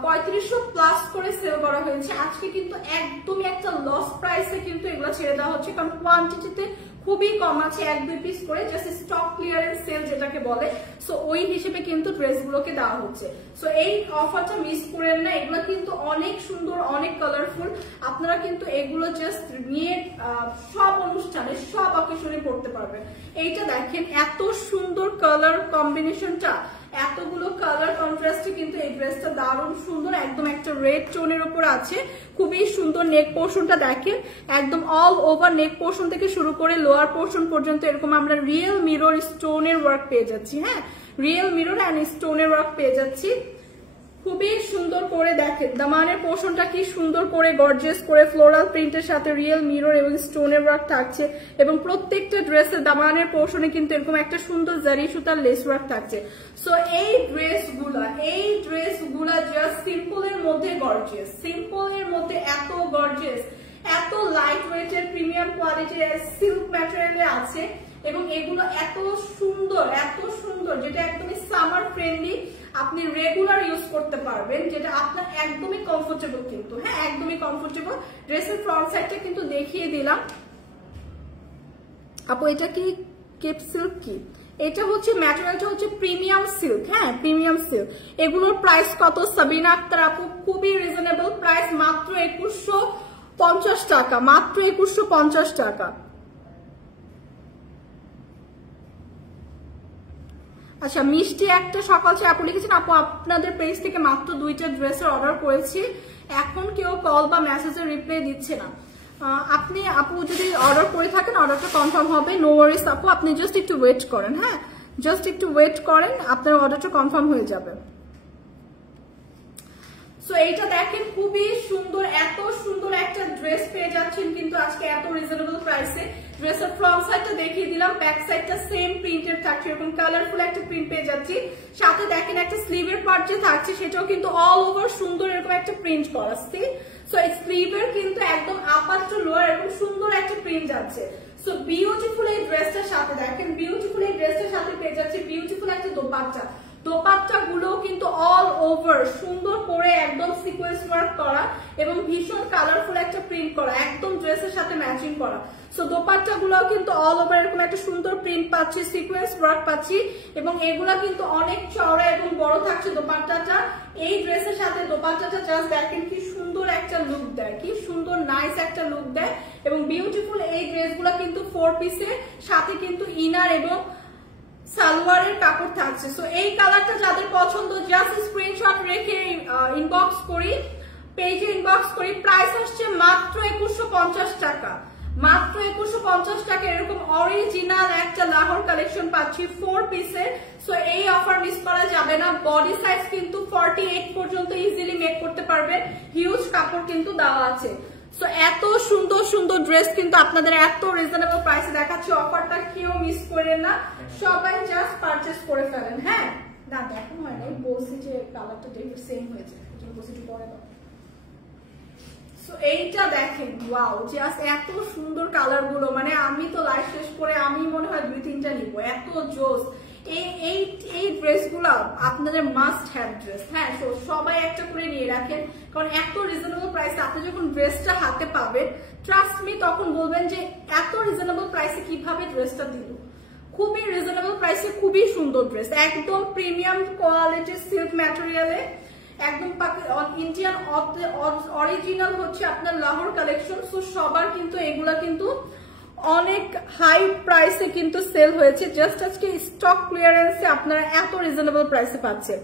3500 প্লাস করে সেল করা হয়েছে। আজকে কিন্তু একদমই একটা লস প্রাইসে কিন্তু এগুলো ছেড়ে দেওয়া হচ্ছে, কারণ কোয়ান্টিটিতে খুবই কম আছে, 1-2 পিস করে, জাস্ট স্টক ক্লিয়ারেন্স সেল যেটাকে বলে। সো ওই হিসেবে কিন্তু ড্রেসগুলোকে দেওয়া হচ্ছে। সো এই অফারটা মিস করেন না, এগুলো কিন্তু অনেক সুন্দর, অনেক কালারফুল। আপনারা কিন্তু এগুলো জাস্ট নিয়ে সব অনুষ্ঠানে, সব অকেশনে পড়তে পারবেন। এইটা দেখেন এত সুন্দর কালার কম্বিনেশনটা, এতগুলো কালার কন্ট্রাস্টে কিন্তু এই ড্রেসটা দারুণ সুন্দর, একদম একটা রেড টোনের উপর আছে, খুবই সুন্দর। নেক পোর্শনটা দেখেন, একদম অল ওভার নেক পোর্শন থেকে শুরু করে লোয়ার পোর্শন পর্যন্ত এরকম আমরা রিয়েল মিরর স্টোনের ওয়ার্ক পেয়ে যাচ্ছি। হ্যাঁ, রিয়েল মিরর অ্যান্ড স্টোনের ওয়ার্ক পেয়ে যাচ্ছি, খুবই সুন্দর করে। দেখেন দামানের পোর্শনটা কি সুন্দর করে গর্জিয়াস করে ফ্লোরাল প্রিন্টের সাথে রিয়েল মিরর এবং স্টোনের ওয়ার্ক থাকছে, এবং প্রত্যেকটা ড্রেসের দামানের পোর্শনে কিন্তু এরকম একটা সুন্দর জারি সুতার লেস ওয়ার্ক থাকছে। সো এই ড্রেসগুলা জাস্ট সিম্পলের মধ্যে গর্জিয়াস, সিম্পলের মধ্যে এত গর্জিয়াস, এত লাইট ওয়েটের প্রিমিয়াম কোয়ালিটির সিল্ক ম্যাটেরিয়ালে আছে, এবং এগুলো এত সুন্দর যেটা একদমই সামার ফ্রেন্ডলি। আপনি রেগুলার ইউজ করতে পারবেন, যেটা আপনার একদমই কমফোর্টেবল কিন্তু, হ্যাঁ একদমই কমফোর্টেবল। ড্রেসের ফ্রন্ট সাইডটা কিন্তু দেখিয়ে দিলাম। আপু এটা কি কেপ সিল্ক কি? এটা হচ্ছে ম্যাটেরিয়ালটা হচ্ছে প্রিমিয়াম সিল্ক, হ্যাঁ প্রিমিয়াম সিল্ক। এগুলোর প্রাইস কত সাবিনা আক্তার আপু? খুবই রিজনেবল প্রাইস, মাত্র 2150 টাকা, মাত্র 2150 টাকা। আচ্ছা মিষ্টি একটা সকাল থেকে আপু লিখেছেন, আপু আপনাদের পেজ থেকে মাত্র 2টা ড্রেসের অর্ডার করেছি, এখন কেউ কল বা মেসেজের রিপ্লাই দিচ্ছে না। আপনি আপু যদি অর্ডার করে থাকেন অর্ডারটা কনফার্ম হবে, নো ওয়ারিস আপু, আপনি জাস্ট একটু ওয়েট করেন, হ্যাঁ জাস্ট একটু ওয়েট করেন, আপনার অর্ডারটা কনফার্ম হয়ে যাবে। সো এইটা দেখেন খুবই সুন্দর, এত সুন্দর একটা ড্রেস পেয়ে যাচ্ছেন কিন্তু আজকে এত রিজনেবল প্রাইসে। ড্রেসের ফ্রন্ট সাইডটা দেখিয়ে দিলাম, ব্যাক সাইডটা সেম প্রিন্টেড থাকছে, এরকম কালারফুল একটা প্রিন্ট পেয়ে যাচ্ছি। সাথে দেখেন একটা স্লিভের পার্ট যে থাকছে সেটাও কিন্তু অল ওভার সুন্দর এরকম একটা প্রিন্ট করা। সো এই স্লিভের কিন্তু একদম আপার টু লোয়ার এরকম সুন্দর একটা প্রিন্ট যাচ্ছে। সো বিউটিফুল এই ড্রেসটার সাথে দেখেন, বিউটিফুল এই ড্রেসটার সাথে পেয়ে যাচ্ছে বিউটিফুল একটা দোপাট্টা। দোপাট্টা গুলো কিন্তু অল ওভার সুন্দর করে একদম সিকোয়েন্স ওয়ার্ক করা এবং ভীষণ কালারফুল একটা প্রিন্ট করা, একদম ড্রেসের সাথে ম্যাচিং করা। সো দোপাট্টা গুলো কিন্তু অল ওভার এরকম একটা সুন্দর প্রিন্ট পাচ্ছি, সিকোয়েন্স ওয়ার্ক পাচ্ছি এবং এগুলা কিন্তু অনেক চওড়া এবং বড় থাকছে দোপাট্টাটা। এই ড্রেসের সাথে দোপাট্টাটা জাস্ট দেখেন কি সুন্দর একটা লুক দেয়, কি সুন্দর নাইস একটা লুক দেয় এবং বিউটিফুল এই ড্রেসগুলো কিন্তু 4 পিসের সাথে কিন্তু ইনার এবং সালোয়ারের কাপড় থাকছে। সো এই কালারটা যাদের পছন্দ জাস্ট স্ক্রিনশট রেখে ইনবক্স করি, পেজে ইনবক্স করি। প্রাইস আসছে মাত্র 2150 টাকা, মাত্র 2150 টাকা। এরকম অরিজিনাল একটা লাহোর কালেকশন পাচ্ছি 4 পিসের। সো এই অফার মিস করা যাবে না। বডি সাইজ কিন্তু 48 পর্যন্ত ইজিলি মেক করতে পারবেন, হিউজ কাপড় কিন্তু দেওয়া আছে। সো এত সুন্দর সুন্দর ড্রেস কিন্তু আপনাদের এত রিজনেবল প্রাইসে দেখাচ্ছি, অফারটা কেউ মিস করেন না, সবাই জাস্ট পারচেজ করে ফেলেন। হ্যাঁ না দেখো হয় না, বলছি যে কালারটা দেখে সেম হয়েছে, বলছি একটু পরে দাও। সো এইটা দেখেন ওয়াও, জাস্ট এত সুন্দর কালার গুলো, মানে আমি তো লাইফ শেষ করে আমি মনে হয় 2-3টা নিবো, এত জোস। এই ড্রেসগুলো আপনাদের মাস্ট হ্যাভ ড্রেস, হ্যাঁ সবাই একটা করে নিয়ে রাখেন, কারণ এত রিজনেবল প্রাইসে আপনি যখন ড্রেসটা হাতে পাবেন ট্রাস্ট মি তখন বলবেন যে এত রিজনেবল প্রাইসে কিভাবে ড্রেসটা দিল। খুবই রিজনেবল প্রাইসে খুবই সুন্দর ড্রেস, একদম প্রিমিয়াম কোয়ালিটির সিল্ক ম্যাটেরিয়ালে, একদম ইন্ডিয়ান অরিজিনাল হচ্ছে আপনার লাহোর কালেকশন। সো সবার কিন্তু এগুলা কিন্তু অনেক হাই প্রাইসে কিন্তু সেল হয়েছে, জাস্ট আজকে স্টক ক্লিয়ারেন্সে আপনারা এত রিজনেবল প্রাইসে পাচ্ছেন।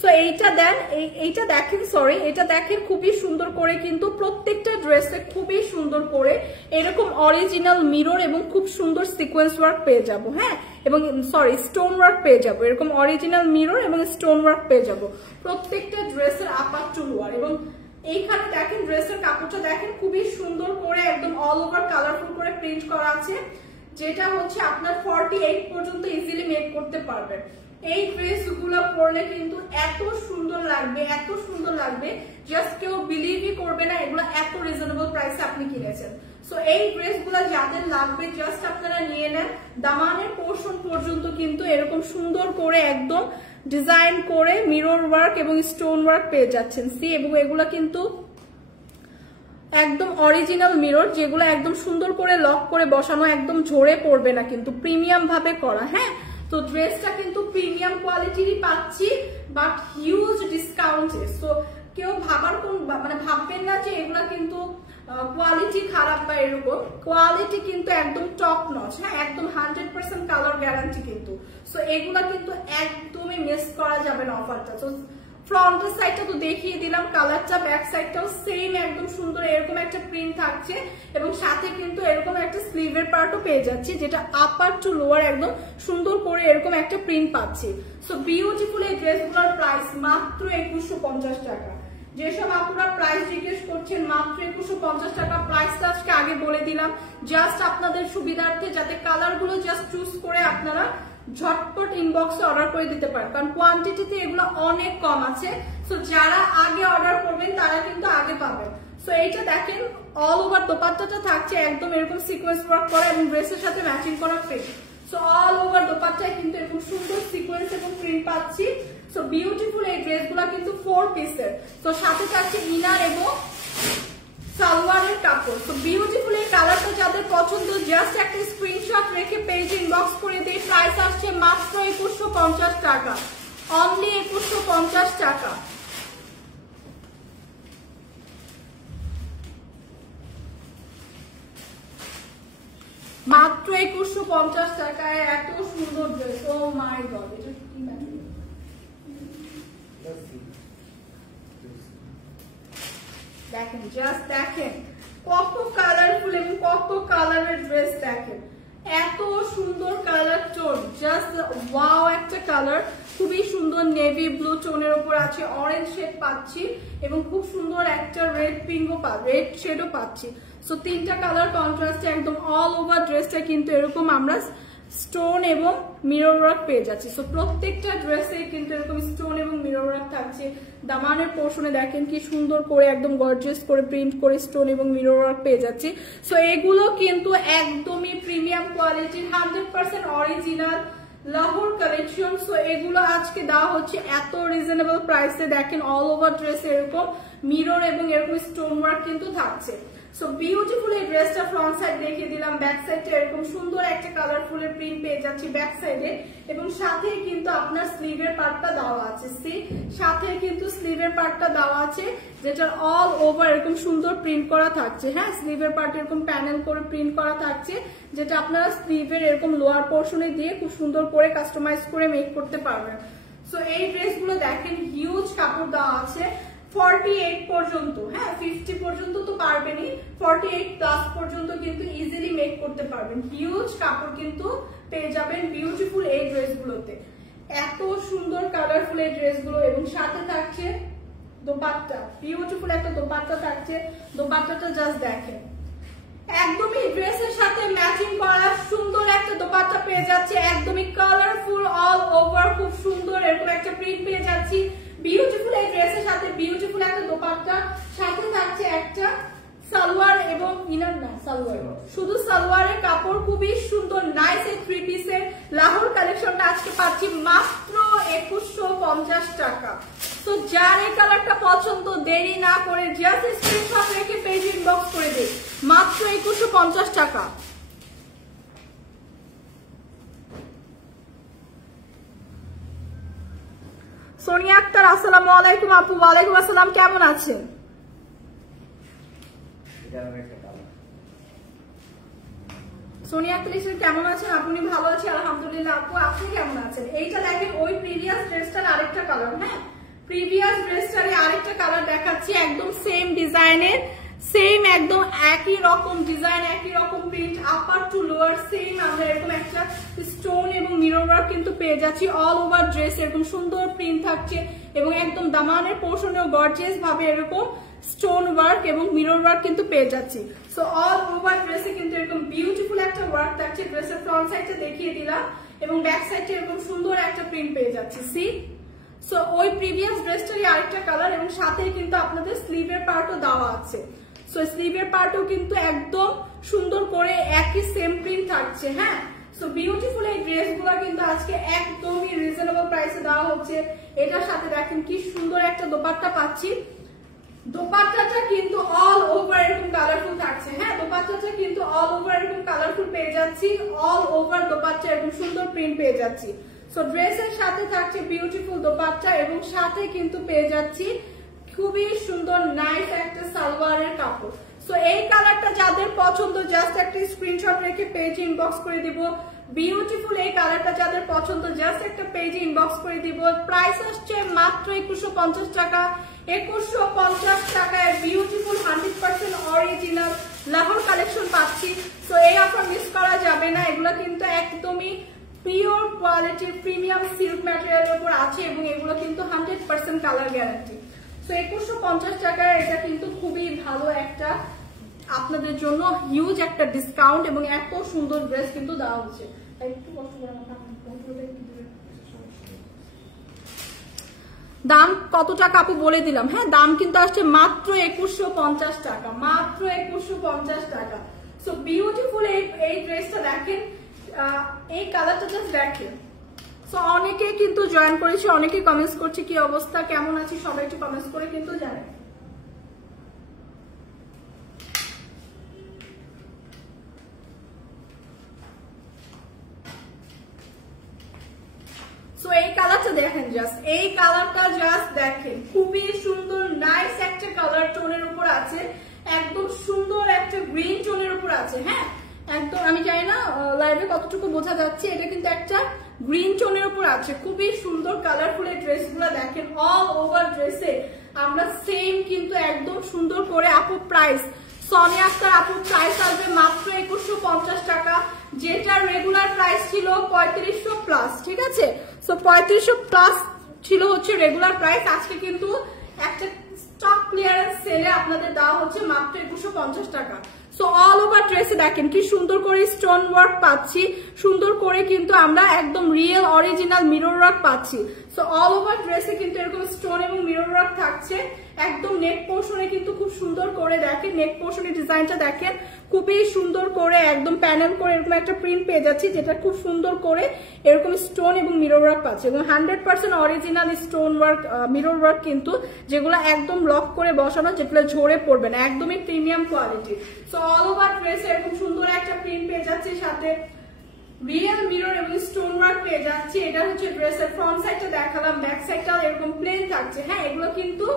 সো এইটা দেন, এইটা দেখেন, সরি এটা দেখেন খুবই সুন্দর করে কিন্তু প্রত্যেকটা ড্রেসে খুবই সুন্দর করে এরকম অরিজিনাল মিরর এবং খুব সুন্দর সিকোয়েন্স ওয়ার্ক পেয়ে যাব, হ্যাঁ এবং সরি স্টোন ওয়ার্ক পেয়ে যাব, এরকম অরিজিনাল মিরর এবং স্টোন ওয়ার্ক পেয়ে যাব প্রত্যেকটা ড্রেসের আপার টু লোয়ার। এবং এইখানে দেখেন ড্রেসের কাপড়টা দেখেন খুবই সুন্দর করে একদম অল ওভার কালারফুল করে প্রিন্ট করা আছে, যেটা হচ্ছে আপনার 48 পর্যন্ত ইজিলি মেক করতে পারবেন। এই ড্রেসগুলো পরলে কিন্তু এত সুন্দর লাগবে, এত সুন্দর লাগবে, জাস্ট কেউ বিলিভই করবে না এগুলো এত রিজনেবল প্রাইসে আপনি কিনেছেন। সো এই ড্রেসগুলো যাদের লাগবে জাস্ট আপনারা নিয়ে নেন। দামানের পোর্শন পর্যন্ত কিন্তু এরকম সুন্দর করে একদম ডিজাইন করে মিরর ওয়ার্ক এবং স্টোন ওয়ার্ক পেয়ে যাচ্ছেন। সি এবং এগুলো কিন্তু একদম অরিজিনাল মিরর, যেগুলো একদম সুন্দর করে লক করে বসানো, একদম ঝরে পড়বে না, কিন্তু প্রিমিয়াম ভাবে করা। হ্যাঁ তো ড্রেসটা কিন্তু প্রিমিয়াম কোয়ালিটিরই পাচ্ছি বাট হিউজ ডিসকাউন্টে। সো কেউ ভাবার মানে ভাববেন না যে এগুলা কিন্তু কোয়ালিটি খারাপ বা এরকম, কোয়ালিটি কিন্তু একদম টপ নচ, হ্যাঁ একদম 100% কালার গ্যারান্টি কিন্তু। সো এগুলা কিন্তু একদমই মিস করা যাবে না অফারটা। তো ফ্রন্টের সাইডটা তো দেখিয়ে দিলাম কালারটা, ব্যাক সাইডটাও সেম একদম সুন্দর এরকম একটা প্রিন্ট থাকছে এবং সাথে কিন্তু এরকম একটা স্লিভের পার্টও পেয়ে যাচ্ছি, যেটা আপার টু লোয়ার একদম সুন্দর করে এরকম একটা প্রিন্ট পাচ্ছি। সো বিউটিফুল এই ড্রেসগুলোর প্রাইস মাত্র 2150 টাকা। যেসব আপনারা প্রাইস জিজ্ঞেস করছেন মাত্র 2150 টাকা, প্রাইসটা আজকে আগে বলে দিলাম জাস্ট আপনাদের সুবিধার্থে, যাতে কালারগুলো জাস্ট চুজ করে আপনারা ঝটপট ইনবক্সে অর্ডার করে দিতে পারেন, কারণ কোয়ান্টিটিতে এগুলো অনেক কম আছে। সো যারা আগে অর্ডার করবেন তারা কিন্তু আগে পাবেন। সো এইটা দেখেন অল ওভার দোপাট্টাটা থাকছে একদম এরকম সিকোয়েন্স ওয়ার্ক করা এবং ড্রেসের সাথে ম্যাচিং করা প্রিন্ট। সো অল ওভার দোপাট্টায় কিন্তু এরকম সুন্দর সিকোয়েন্স এবং প্রিন্ট পাচ্ছি। সো বিউটিফুল এই ড্রেসগুলো কিন্তু 4 পিসের। তো সাথে থাকছে ইনার এবং সালোয়ারের কাপড়। তো বিউটিফুল এই কালারটা যাদের পছন্দ জাস্ট একটা স্ক্রিনশট রেখে পেজ ইনবক্স করে দিয়ে প্রাইস আসছে মাত্র 2150 টাকা, অনলি 2150 টাকা। মাত্র 2150 টাকায় এত সুন্দর ড্রেস। ও মাই গড, এটা কি দেখেন, জাস্ট দেখেন কত কালারফুল এবং কত কালারের ড্রেস। দেখেন এত সুন্দর কালার টোন, জাস্ট ওয়াও একটা কালার, খুবই সুন্দর নেভি ব্লু টোনের উপর আছে অরেঞ্জ শেড পাচ্ছি এবং খুব সুন্দর একটা রেড পিঙ্কও রেড শেডও পাচ্ছি। সো তিনটা কালার কন্ট্রাস্টে একদম অল ওভার ড্রেসটা কিন্তু এরকম আমরা স্টোন এবং মিরর ওয়ার্ক পেয়ে যাচ্ছি। সো প্রত্যেকটা ড্রেসে কিন্তু এরকম স্টোন এবং মিরর ওয়ার্ক থাকছে। দামানের পোর্শনে দেখেন কি সুন্দর করে একদম গর্জিয়াস করে প্রিন্ট করে স্টোন এবং মিরর ওয়ার্ক পেয়ে যাচ্ছি। সো এগুলো কিন্তু একদমই প্রিমিয়াম কোয়ালিটির 100% অরিজিনাল লাহোর কালেকশন। সো এগুলো আজকে দেওয়া হচ্ছে এত রিজনেবল প্রাইসে। দেখেন অল ওভার ড্রেসে এরকম মিরর এবং এরকম স্টোন ওয়ার্ক কিন্তু থাকছে। সো বিউটিফুল এই ড্রেসটা ফ্রন্ট সাইড দেখিয়ে দিলাম, ব্যাক সাইডটা এরকম সুন্দর একটা কালারফুলের প্রিন্ট পেয়ে যাচ্ছি ব্যাক সাইডে এবং সাথে কিন্তু আপনার স্লিভের পার্টটা দেওয়া আছে। সাথে কিন্তু স্লিভের পার্টটা দেওয়া আছে যেটা অল ওভার এরকম সুন্দর প্রিন্ট করা থাকছে। হ্যাঁ, স্লিভের পার্ট এরকম প্যানেল করে প্রিন্ট করা থাকছে যেটা আপনারা স্লিভের এরকম লোয়ার পোর্শনে দিয়ে খুব সুন্দর করে কাস্টমাইজ করে মেক করতে পারবেন। সো এই ড্রেসগুলো দেখেন হিউজ কাপড় দেওয়া আছে 48 পর্যন্ত। হ্যাঁ, 50 পর্যন্ত তো পারবেনই, 48 প্লাস পর্যন্ত কিন্তু ইজিলি মেক করতে পারবেন। হিউজ কাপড় কিন্তু পেয়ে যাবেন বিউটিফুল এই ড্রেসগুলোতে। এত সুন্দর কালারফুল এই ড্রেসগুলো এবং সাথে থাকছে দোপাট্টা, বিউটিফুল একটা দোপাট্টা থাকছে। দোপাট্টাটা জাস্ট দেখেন, একদমই ড্রেসের সাথে ম্যাচিং করা সুন্দর একটা দোপাট্টা পেয়ে যাচ্ছে, একদমই কালারফুল অল ওভার খুব সুন্দর এরকম একটা প্রিন্ট পেয়ে যাচ্ছি। বিউটিফুল এই ড্রেসের সাথে বিউটিফুল একটা দোপাট্টা, সাথে থাকছে একটা সালোয়ার এবং ইনার না সালোয়ার, শুধু সালোয়ারের কাপড় খুবই সুন্দর নাইস এই 3 পিসের লাহোর কালেকশনটা আজকে পাচ্ছি মাত্র 2150 টাকা। তো যার এই কালারটা পছন্দ দেরি না করে জাস্ট স্ক্রিনশট রেখে পেজ ইনবক্স করে দিন, মাত্র 2150 টাকা। সোনিয়া আক্তার আসসালামু আলাইকুম আপু। ওয়ালাইকুম আসসালাম, কেমন আছেন? সোনিয়া আক্তার কেমন আছেন? আপনি ভালো আছি আলহামদুলিল্লাহ। আপু আপনি কেমন আছেন? এইটা দেখেন ওই প্রিভিয়াস ড্রেসটার আরেকটা কালার। হ্যাঁ, প্রিভিয়াস ড্রেসটারে আরেকটা কালার দেখাচ্ছি, একদম সেম ডিজাইনের, সেম একদম একই রকম ডিজাইন, একই রকম print, upper to lower same আমরা এরকম একটা স্টোন এবং মিরর ওয়ার্ক কিন্তু পেয়ে যাচ্ছি। অল ওভার ড্রেস এরকম সুন্দর প্রিন্ট থাকছে এবং একদম দামানের পোর্শনেও গর্জিয়াস ভাবে এরকম স্টোন ওয়ার্ক এবং মিরর ওয়ার্ক কিন্তু পেয়ে যাচ্ছি। সো অল ওভার ড্রেসে কিন্তু এরকম বিউটিফুল একটা ওয়ার্ক থাকছে। ড্রেসের ফ্রন্ট সাইডটা দেখিয়ে দিলাম এবং ব্যাক সাইডটা এরকম সুন্দর একটা প্রিন্ট পেয়ে যাচ্ছি। সি সো ওই প্রিভিয়াস ড্রেসটারই আরেকটা কালার এবং সাথে কিন্তু আপনাদের স্লিভের পার্টও দেওয়া আছে। সো স্লিভের পার্টও কিন্তু একদম সুন্দর করে একই সেম প্রিন্ট থাকছে। হ্যাঁ, সো বিউটিফুল এই ড্রেসগুলো কিন্তু আজকে একদমই রিজনেবল প্রাইসে দেওয়া হচ্ছে। এটার সাথে দেখেন কি সুন্দর একটা দোপাট্টা পাচ্ছি। দোপাট্টাটা কিন্তু অল ওভার এরকম কালারফুল থাকছে। হ্যাঁ, দোপাট্টাটা কিন্তু অল ওভার এরকম কালারফুল পেয়ে যাচ্ছি, অল ওভার দোপাট্টা এরকম সুন্দর প্রিন্ট পেয়ে যাচ্ছি। সো ড্রেসের সাথে থাকছে বিউটিফুল দোপাট্টা এবং সাথে কিন্তু পেয়ে যাচ্ছি খুবই সুন্দর নাইস একটা সালোয়ারের কাপড়। সো এই কালারটা যাদের পছন্দ জাস্ট একটা স্ক্রিনশট রেখে পেজে ইনবক্স করে দিব। বিউটিফুল এই কালারটা যাদের পছন্দ জাস্ট একটা পেজে ইনবক্স করে দিব। প্রাইস আসছে মাত্র 2150 টাকা। 2150 টাকায় বিউটিফুল 100% অরিজিনাল লাহোর কালেকশন পাচ্ছি। সো এই অফার মিস করা যাবে না। এগুলো কিন্তু একদমই পিওর কোয়ালিটির প্রিমিয়াম সিল্ক ম্যাটেরিয়ালের উপর আছে এবং এগুলো কিন্তু 100% কালার গ্যারান্টি। তো 2150 টাকায় এটা কিন্তু খুবই ভালো একটা আপনাদের জন্য হিউজ একটা ডিসকাউন্ট এবং এত সুন্দর ড্রেস কিন্তু দেওয়া হচ্ছে। একটু কষ্ট করে দাম কত টাকা আপু বলে দিলাম। হ্যাঁ, দাম কিন্তু আসছে মাত্র 2150 টাকা, মাত্র 2150 টাকা। সো বিউটিফুল এই ড্রেসটা দেখেন, এই কালারটা জাস্ট দেখেন। সো অনেকেই কিন্তু জয়েন করেছি, অনেকেই কমেন্টস করছে কি অবস্থা, কেমন আছি, সবাই একটু কমেন্টস করে কিন্তু জানেন। সো এই কালারটা দেখেন, জাস্ট এই কালারটা জাস্ট দেখেন, খুবই সুন্দর নাইস একটা কালার টোনের উপর আছে, একদম সুন্দর একটা গ্রিন টোনের উপর আছে। হ্যাঁ একদম, আমি জানি না লাইভে কতটুকু বোঝা যাচ্ছে, এটা কিন্তু একটা গ্রিন টোনের উপর আছে, খুবই সুন্দর কালারফুল এই ড্রেসগুলো দেখেন। অল ওভার ড্রেসে আমরা সেম কিন্তু একদম সুন্দর করে আপু প্রাইস, সোনিয়া আক্তার আপু প্রাইস আসবে মাত্র 2150 টাকা, যেটা রেগুলার প্রাইস ছিল 3500 প্লাস। ঠিক আছে, সো 3500 প্লাস ছিল হচ্ছে রেগুলার প্রাইস, আজকে কিন্তু একটা স্টক ক্লিয়ারেন্স সেলে আপনাদের দেওয়া হচ্ছে মাত্র 2150 টাকা। সো অল ওভার ড্রেসে দেখেন কি সুন্দর করে স্টোন ওয়ার্ক পাচ্ছি, সুন্দর করে কিন্তু আমরা একদম রিয়েল অরিজিনাল মিরর ওয়ার্ক পাচ্ছি। সো অল ওভার ড্রেসে কিন্তু এরকম স্টোন এবং মিরর ওয়ার্ক থাকছে। একদম নেক পোর্শনে কিন্তু খুব সুন্দর করে দেখেন, নেক পোর্শনের ডিজাইনটা দেখেন, খুবই সুন্দর করে একদম প্যানেল করে এরকম একটা প্রিন্ট পেয়ে যাচ্ছি, যেটা খুব সুন্দর করে এরকম স্টোন এবং মিরর ওয়ার্ক পাচ্ছে, এবং 100% original stone work mirror work কিন্তু, যেগুলো একদম লক করে বসানো, যেগুলো ঝরে পড়বে না, একদমই premium quality. So all over ড্রেসে এরকম সুন্দর একটা প্রিন্ট পেয়ে যাচ্ছি, সাথে রিয়েল মিরর এবং স্টোন ওয়ার্ক পেয়ে যাচ্ছি। এটা হচ্ছে ড্রেসের ফ্রন্ট সাইডটা দেখালাম, ব্যাক সাইডটা এরকম প্লেন থাকছে। হ্যাঁ এগুলো কিন্তু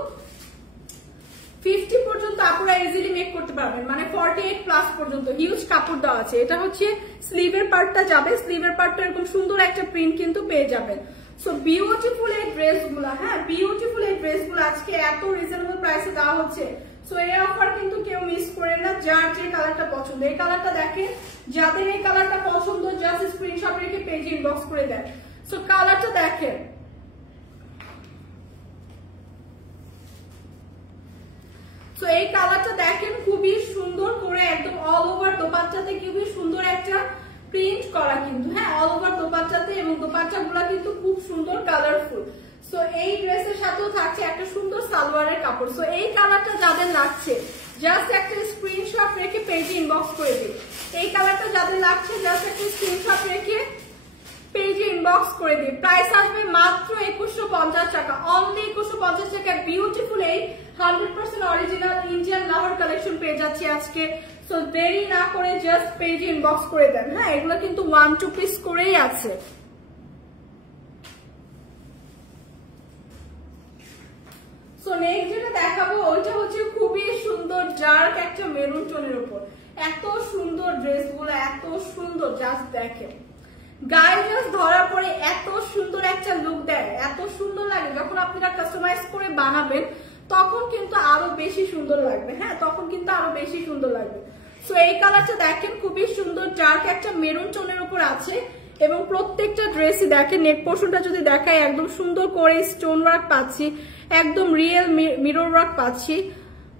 50 পর্যন্ত আপনারা ইজিলি মেক করতে পারবেন, মানে 48 প্লাস পর্যন্ত হিউজ কাপড় দেওয়া আছে। এটা হচ্ছে স্লিভের পার্টটা যাবে, স্লিভের পার্টটা এরকম সুন্দর একটা প্রিন্ট কিন্তু পেয়ে যাবেন। সো বিউটিফুল এই ড্রেসগুলো, হ্যাঁ বিউটিফুল এই ড্রেসগুলো আজকে এত রিজনেবল প্রাইসে দেওয়া হচ্ছে। সো এই অফার কিন্তু কেউ মিস করেন না, যার যে কালারটা পছন্দ। এই কালারটা দেখেন, যাদের এই কালারটা পছন্দ জাস্ট স্ক্রিনশট রেখে পেজে ইনবক্স করে দেন। সো কালারটা দেখেন, তো এই কালারটা দেখেন খুবই সুন্দর করে একদম অল ওভার দোপাট্টাতে খুবই সুন্দর একটা প্রিন্ট করা কিন্তু। হ্যাঁ অল ওভার দোপাট্টাতে, এবং দোপাট্টাগুলো কিন্তু খুব সুন্দর কালারফুল। সো এই ড্রেসের সাথেও থাকছে একটা সুন্দর সালোয়ারের কাপড়। সো এই কালারটা যাদের লাগছে জাস্ট একটা স্ক্রিনশট রেখে পেজে ইনবক্স করে দিন। এই কালারটা যাদের লাগছে জাস্ট একটা স্ক্রিনশট রেখে পেজে ইনবক্স করে দিন। প্রাইস আসবে মাত্র 2150 টাকা, অনলি 2150 টাকা। বিউটিফুল এই 100% অরিজিনাল ইন্ডিয়ান লাভার কালেকশন পেয়ে যাচ্ছি আজকে। সো দেরি না করে জাস্ট পেজে ইনবক্স করে দেন। হ্যাঁ এগুলো কিন্তু 1-2 পিস করেই আছে। সো নেক্সট যেটা দেখাবো ওইটা হচ্ছে খুবই সুন্দর ডার্ক একটা মেরুন টোনের উপর। এত সুন্দর ড্রেসগুলো, এত সুন্দর, জাস্ট দেখেন গায়ে জাস্ট ধরা পড়ে এত সুন্দর একটা লুক দেয়, এত সুন্দর লাগে। যখন আপনারা কাস্টমাইজ করে বানাবেন তখন কিন্তু আরো বেশি সুন্দর লাগবে। হ্যাঁ তখন কিন্তু আরো বেশি সুন্দর লাগবে। সো এই কালারটা দেখেন খুবই সুন্দর ডার্ক একটা মেরুন টোনের উপর আছে, এবং প্রত্যেকটা ড্রেসই দেখেন নেক পোর্শনটা যদি দেখাই একদম সুন্দর করে স্টোন ওয়ার্ক পাচ্ছি, একদম রিয়েল মিরর ওয়ার্ক পাচ্ছি,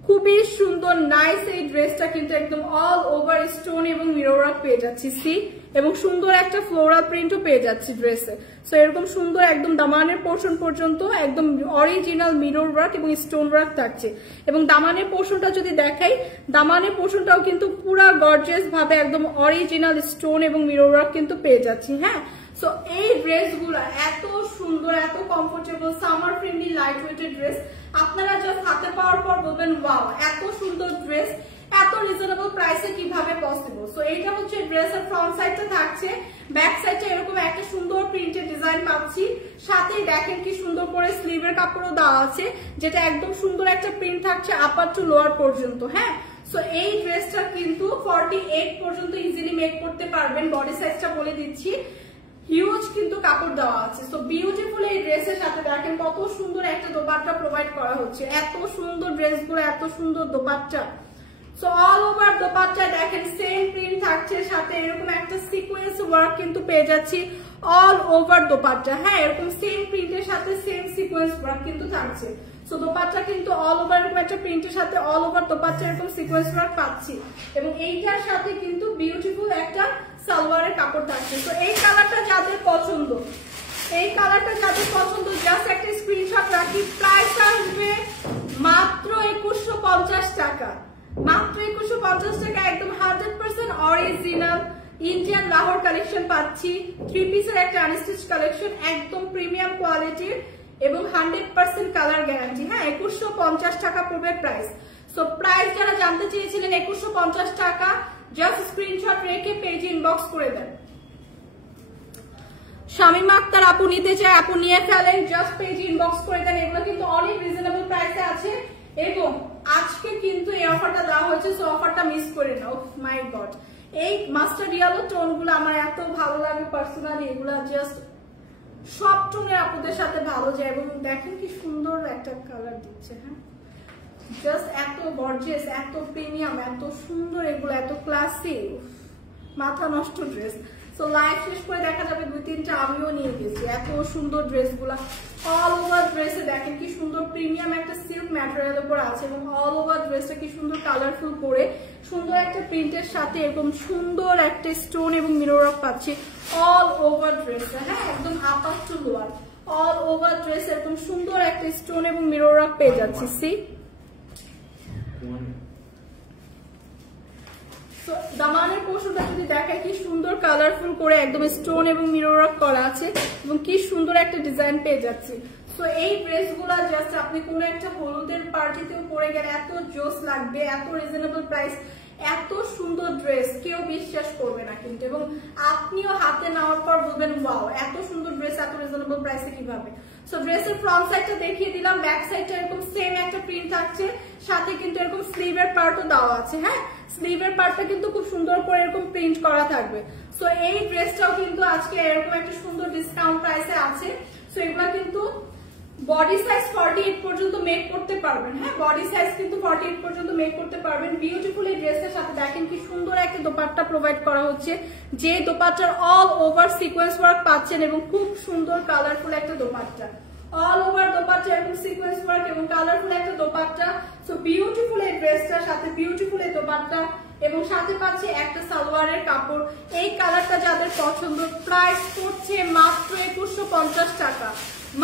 খুবই সুন্দর নাইস। এই ড্রেসটা কিন্তু একদম অল ওভার স্টোন এবং মিরর ওয়ার্ক পেয়ে যাচ্ছি সি, এবং সুন্দর একটা ফ্লোরাল প্রিন্টও পেয়ে যাচ্ছি ড্রেসে। সো এরকম সুন্দর একদম দামানের পোর্শন পর্যন্ত একদম অরিজিনাল মিরর ওয়ার্ক এবং স্টোন ওয়ার্ক থাকছে। এবং দামানের পোর্শনটা যদি দেখাই, দামানের পোর্শনটাও কিন্তু পুরো গর্জিয়াস ভাবে একদম অরিজিনাল স্টোন এবং মিরর ওয়ার্ক কিন্তু পেয়ে যাচ্ছি। হ্যাঁ সো এই ড্রেসগুলো এত সুন্দর, এত comfortable, summer friendly, light weighted dress. আপনারা জাস্ট হাতে পাওয়ার পর বলবেন ওয়াও এত সুন্দর ড্রেস এত রিজনেবল প্রাইসে কিভাবে পসিবল। সো এইটা হচ্ছে ড্রেসের ফ্রন্ট সাইডটা থাকছে, ব্যাক সাইডটা এরকম একটা সুন্দর প্রিন্টেড ডিজাইন পাচ্ছি, সাথে দেখেন কি সুন্দর করে স্লিভের কাপড়ও দেওয়া আছে, যেটা একদম সুন্দর একটা প্রিন্ট থাকছে আপার টু লোয়ার পর্যন্ত। হ্যাঁ সো এই ড্রেসটা কিন্তু 48 পর্যন্ত ইজিলি মেক করতে পারবেন। বডি সাইজটা বলে দিচ্ছি, হিউজ কিন্তু কাপড় দেওয়া আছে। সো বিউটিফুল এই ড্রেসের সাথে দেখেন কত সুন্দর একটা দোপাট্টা প্রোভাইড করা হচ্ছে। এত সুন্দর ড্রেসগুলো, এত সুন্দর dupatta. So all over dupatta দেখেন সেম প্রিন্ট থাকছে, সাথে এরকম একটা সিকোয়েন্স ওয়ার্ক কিন্তু পেয়ে যাচ্ছি অল ওভার দোপাট্টা। হ্যাঁ এরকম সেম প্রিন্টের সাথে সেম সিকোয়েন্স ওয়ার্ক কিন্তু থাকছে। সো দোপাট্টা কিন্তু অল ওভার এরকম একটা প্রিন্টের সাথে অল ওভার দোপাট্টা এরকম সিকোয়েন্স ওয়ার্ক পাচ্ছি, এবং এইটার সাথে কিন্তু বিউটিফুল একটা সালোয়ারের কাপড় থাকছে। তো এই কালারটা যাদের পছন্দ, এই কালারটা যাদের পছন্দ জাস্ট একটা স্ক্রিনশট রাখি। প্রাইস আসবে মাত্র 2150 টাকা, মাত্র 2150 টাকা। একদম 100% অরিজিনাল ইন্ডিয়ান লাহোর কালেকশন পাচ্ছি, 3 পিসের একটা আনস্টিচ কালেকশন, একদম প্রিমিয়াম কোয়ালিটির এবং 100% কালার গ্যারান্টি। হ্যাঁ, 2150 টাকা পড়বে প্রাইস। সো প্রাইস যারা জানতে চেয়েছিলেন 2150 টাকা, জাস্ট স্ক্রিনশট রেখে পেজে ইনবক্স করে দেন। শামিমা আক্তার আপু নিতে চায়, আপু নিয়ে ফেলেন, জাস্ট পেজে ইনবক্স করে দেন। এগুলো কিন্তু অনেক রিজনেবল প্রাইসে আছে এবং আজকে কিন্তু এই অফারটা দেওয়া হয়েছে, সো অফারটা মিস করে নাও। মাই গড, এই মাস্টার্ড ইয়েলো টোন গুলো আমার এত ভালো লাগে পার্সোনালি, এগুলা জাস্ট সব টোনের আপুদের সাথে ভালো যায় এবং দেখেন কি সুন্দর একটা কালার দিচ্ছে। হ্যাঁ, জাস্ট এত গর্জিয়াস, এত প্রিমিয়াম, এত সুন্দর, এগুলো এত ক্লাসি, মাথা নষ্ট ড্রেস। সো লাইভ শেষ করে দেখা যাবে 2-3টা আমিও নিয়ে গেছি। এত সুন্দর ড্রেস গুলা, অল ওভার ড্রেসে দেখেন কি সুন্দর প্রিমিয়াম একটা সিল্ক ম্যাটেরিয়াল উপর আছে এবং অল ওভার ড্রেসটা কি সুন্দর কালারফুল করে সুন্দর একটা প্রিন্টের সাথে এরকম সুন্দর একটা স্টোন এবং মিরর ওয়ার্ক পাচ্ছি অল ওভার ড্রেসে। হ্যাঁ, একদম upper to lower all over dress এরকম সুন্দর একটা স্টোন এবং মিরর ওয়ার্ক পেয়ে যাচ্ছি। সি দামানের পোর্শনটা যদি দেখায় কি সুন্দর কালারফুল করে একদম স্টোন এবং মিরর ওয়ার্ক করা আছে এবং কি সুন্দর একটা ডিজাইন পেয়ে যাচ্ছি। তো এই ড্রেসগুলো জাস্ট আপনি কোনো একটা হলুদের পার্টিতেও পরে গেলে এত জোস লাগবে, এত রিজনেবল প্রাইস, এত সুন্দর ড্রেস কেউ বিশ্বাস করবে না কিন্তু, এবং আপনিও হাতে নেওয়ার পর বলবেন ওয়াও এত সুন্দর ড্রেস এত রিজনেবল প্রাইসে কিভাবে। সো ড্রেসের ফ্রন্ট সাইডটা দেখিয়ে দিলাম, ব্যাক সাইডটা এরকম সেম একটা প্রিন্ট থাকছে, সাথে কিন্তু এরকম স্লিভের পার্টও দেওয়া আছে। হ্যাঁ, স্লিভের পার্টটা কিন্তু খুব সুন্দর করে এরকম প্রিন্ট করা থাকবে। সো এই ড্রেসটাও কিন্তু আজকে এরকম একটা সুন্দর ডিসকাউন্ট প্রাইসে আছে। সো এগুলা কিন্তু বডি সাইজ 48 পর্যন্ত মেক করতে পারবেন। হ্যাঁ, বডি সাইজ কিন্তু 48 পর্যন্ত মেক করতে পারবেন। বিউটিফুল এই ড্রেসের সাথে দেখেন কি সুন্দর একটা দোপাট্টা প্রোভাইড করা হচ্ছে, যে দোপাট্টার অল ওভার সিকোয়েন্স ওয়ার্ক পাচ্ছেন এবং খুব সুন্দর কালারফুল একটা দোপাট্টা, অল ওভার দোপাট্টা এবং সিকোয়েন্স ওয়ার্ক এবং কালারফুল একটা দোপাট্টা। সো বিউটিফুল এই ড্রেসটার সাথে বিউটিফুল এই দোপাট্টা এবং সাথে পাচ্ছে একটা সালোয়ারের কাপড়। এই কালারটা যাদের পছন্দ, প্রাইস পড়ছে মাত্র 2150 টাকা,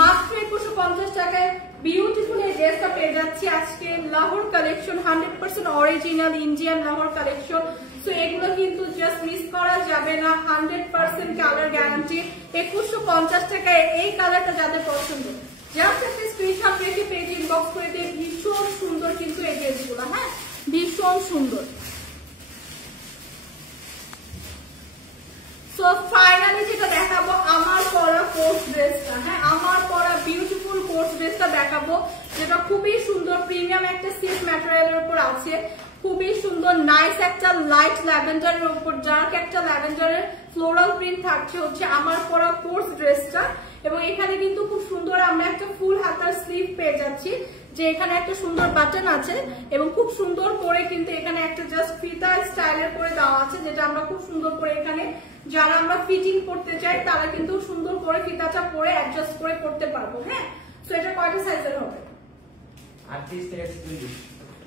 মাত্র 2150 টাকায় বিউটিফুল এই ড্রেসটা পেয়ে যাচ্ছি আজকে Lahore collection, 100% original Indian Lahore collection. So এগুলো কিন্তু জাস্ট মিস করা যাবে না, 100% কালার গ্যারান্টি। 2150 টাকায় এই কালারটা যাদের পছন্দ, জাস্ট একটা স্ক্রিনশট রেখে পেজে ইনবক্স করে দিয়ে। ভীষণ সুন্দর কিন্তু এই ড্রেসগুলো, হ্যাঁ ভীষণ সুন্দর। সো ফাইনালি যেটা দেখাবো আমার পরা কোর্স ড্রেসটা, হ্যাঁ আমার পরা বিউটিফুল কোর্স ড্রেসটা দেখাবো, যেটা খুবই সুন্দর প্রিমিয়াম একটা সিল্ক ম্যাটেরিয়ালের উপর আছে, খুবই সুন্দর নাইস একটা লাইট ল্যাভেন্ডারের উপর ডার্ক একটা ল্যাভেন্ডারের ফ্লোরাল প্রিন্ট থাকছে হচ্ছে আমার পরা কোর্স ড্রেসটা। এবং এখানে কিন্তু খুব সুন্দর আমরা একটা ফুল হাতার স্লিভ পেয়ে যাচ্ছি, যে এখানে একটা সুন্দর বাটন আছে এবং খুব সুন্দর করে কিন্তু এখানে একটা জাস্ট ফিতা স্টাইলের করে দেওয়া আছে, যেটা আমরা খুব সুন্দর করে এখানে যারা আমরা ফিটিং করতে চাই তারা কিন্তু সুন্দর করে ফিতাটা পরে অ্যাডজাস্ট করে করতে পারবো। হ্যাঁ, সো এটা কয়টা সাইজের হবে?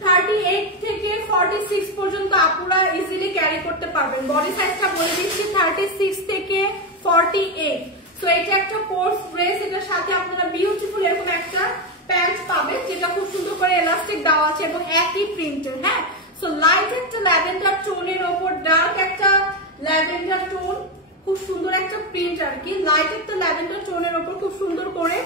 38 থেকে 46 পর্যন্ত আপুরা ইজিলি ক্যারি করতে পারবেন। বডি সাইজটা বলে দিচ্ছি 36 থেকে 48। সো এটা একটা কোর্স ড্রেস, এটার সাথে আপনারা বিউটিফুল এরকম একটা প্যান্ট পাবেন, যেটা খুব সুন্দর করে এলাস্টিক দেওয়া আছে এবং একই প্রিন্টের। হ্যাঁ, সো লাইট একটা ল্যাভেন্ডার টোনের ওপর ডার্ক একটা ল্যাভেন্ডার টোন, খুব সুন্দর একটা প্রিন্ট আর কি। লাইট একটা ল্যাভেন্ডার টোনের ওপর খুব সুন্দর করে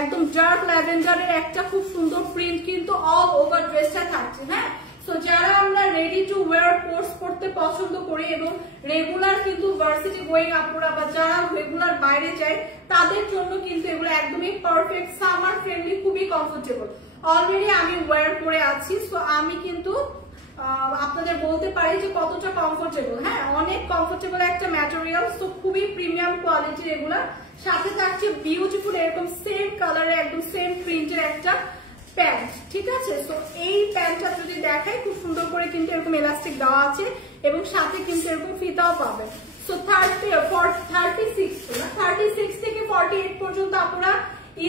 একদম ডার্ক ল্যাভেন্ডারের একটা খুব সুন্দর প্রিন্ট কিন্তু অল ওভার ড্রেসটা থাকছে। হ্যাঁ, সো যারা আমরা রেডি টু ওয়্যার কোর্স করতে পছন্দ করি এবং রেগুলার কিন্তু ভার্সিটি গোয়িং আপুরা বা যারা রেগুলার বাইরে যায় তাদের জন্য কিন্তু এগুলো একদমই পারফেক্ট, সামার ফ্রেন্ডলি, খুবই কমফোর্টেবল। অলরেডি আমি ওয়্যার করে আছি, সো আমি কিন্তু আপনাদের বলতে পারি যে কতটা কমফোর্টেবল। হ্যাঁ, অনেক কমফোর্টেবল একটা ম্যাটেরিয়াল, তো খুবই প্রিমিয়াম কোয়ালিটির এগুলা। সাথে থাকছে বিউটিফুল এরকম সেম কালারে একদম সেম প্রিন্টের একটা প্যান্ট, ঠিক আছে। তো এই প্যান্টটা যদি দেখাই খুব সুন্দর করে কিন্তু এরকম এলাস্টিক দেওয়া আছে এবং সাথে কিন্তু এরকম ফিতাও পাবেন। সো 36 থেকে 48 পর্যন্ত আপনারা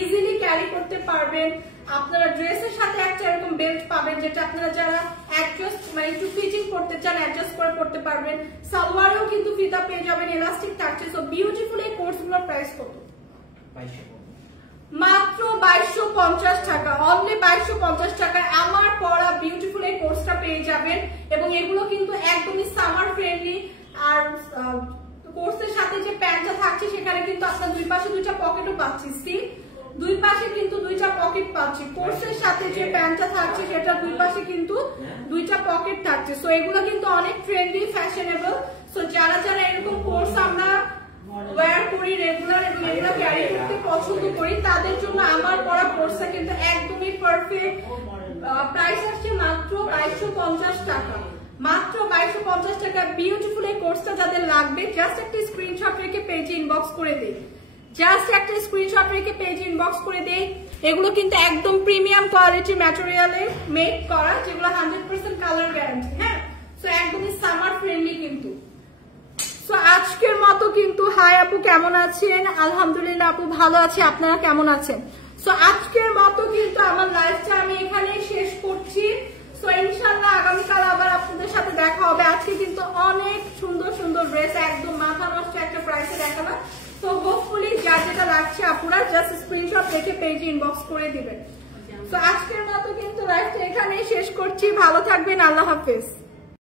ইজিলি ক্যারি করতে পারবেন। আপনারা ড্রেসের সাথে একটা এরকম বেল্ট পাবেন, যেটা আপনারা যারা অ্যাডজাস্ট মানে একটু ফিটিং করতে চান অ্যাডজাস্ট করে করতে পারবেন। সালোয়ারেও কিন্তু ফিতা পেয়ে যাবেন, এলাস্টিক থাকছে। সো বিউটিফুল এই কোর্সগুলোর প্রাইস কত? মাত্র 2250 টাকা, অনলি 2250 টাকায় আমার পরা বিউটিফুল এই কোর্সটা পেয়ে যাবেন। এবং এগুলো কিন্তু একদমই সামার ফ্রেন্ডলি, আর কোর্সের সাথে যে প্যান্টটা থাকছে সেখানে কিন্তু আপনার দুই পাশে দুইটা পকেটও পাচ্ছি। সি দুই পাশে কিন্তু দুইটা পকেট পাচ্ছি। কোর্সের সাথে যে প্যান্টটা থাকছে সেটা দুই পাশে কিন্তু দুইটা পকেট থাকছে। সো এগুলো কিন্তু অনেক ট্রেন্ডি, ফ্যাশনেবল। সো যারা যারা এরকম কোর্স আমরা ওয়্যার করি রেগুলার এবং এগুলো ক্যারি করতে পছন্দ করি তাদের জন্য আমার পরা কোর্সটা কিন্তু একদমই পারফেক্ট। প্রাইস আসছে মাত্র 2250 টাকা, মাত্র 2250 টাকা। বিউটিফুল এই কোর্সটা যাদের লাগবে জাস্ট একটা স্ক্রিনশট রেখে পেজে ইনবক্স করে দেই, জাস্ট একটা স্ক্রিনশট রেখে পেজে ইনবক্স করে দেই। এগুলো কিন্তু একদম প্রিমিয়াম কোয়ালিটি ম্যাটেরিয়ালে মেক করা, যেগুলো 100% কালার গ্যারান্টি। হ্যাঁ, সো একদমই সামার ফ্রেন্ডলি কিন্তু। সো আজকের মতো কিন্তু হাই আপু কেমন আছেন? আলহামদুলিল্লাহ আপু ভালো আছি, আপনারা কেমন আছেন? সো আজকের মতো কিন্তু আমার লাইফটা আমি এখানে শেষ করছি। সো ইনশাআল্লাহ আগামীকাল আবার আপনাদের সাথে দেখা হবে। আজকে কিন্তু অনেক সুন্দর সুন্দর ড্রেস, একদম মাথা নষ্ট একটা প্রাইসে দেখালাম। তো হোপফুলি যার যেটা লাগছে আপনারা জাস্ট স্ক্রিনশট রেখে পেজে ইনবক্স করে দিবেন। তো আজকের মতো কিন্তু লাইফটা এখানেই শেষ করছি। ভালো থাকবেন, আল্লাহ হাফেজ।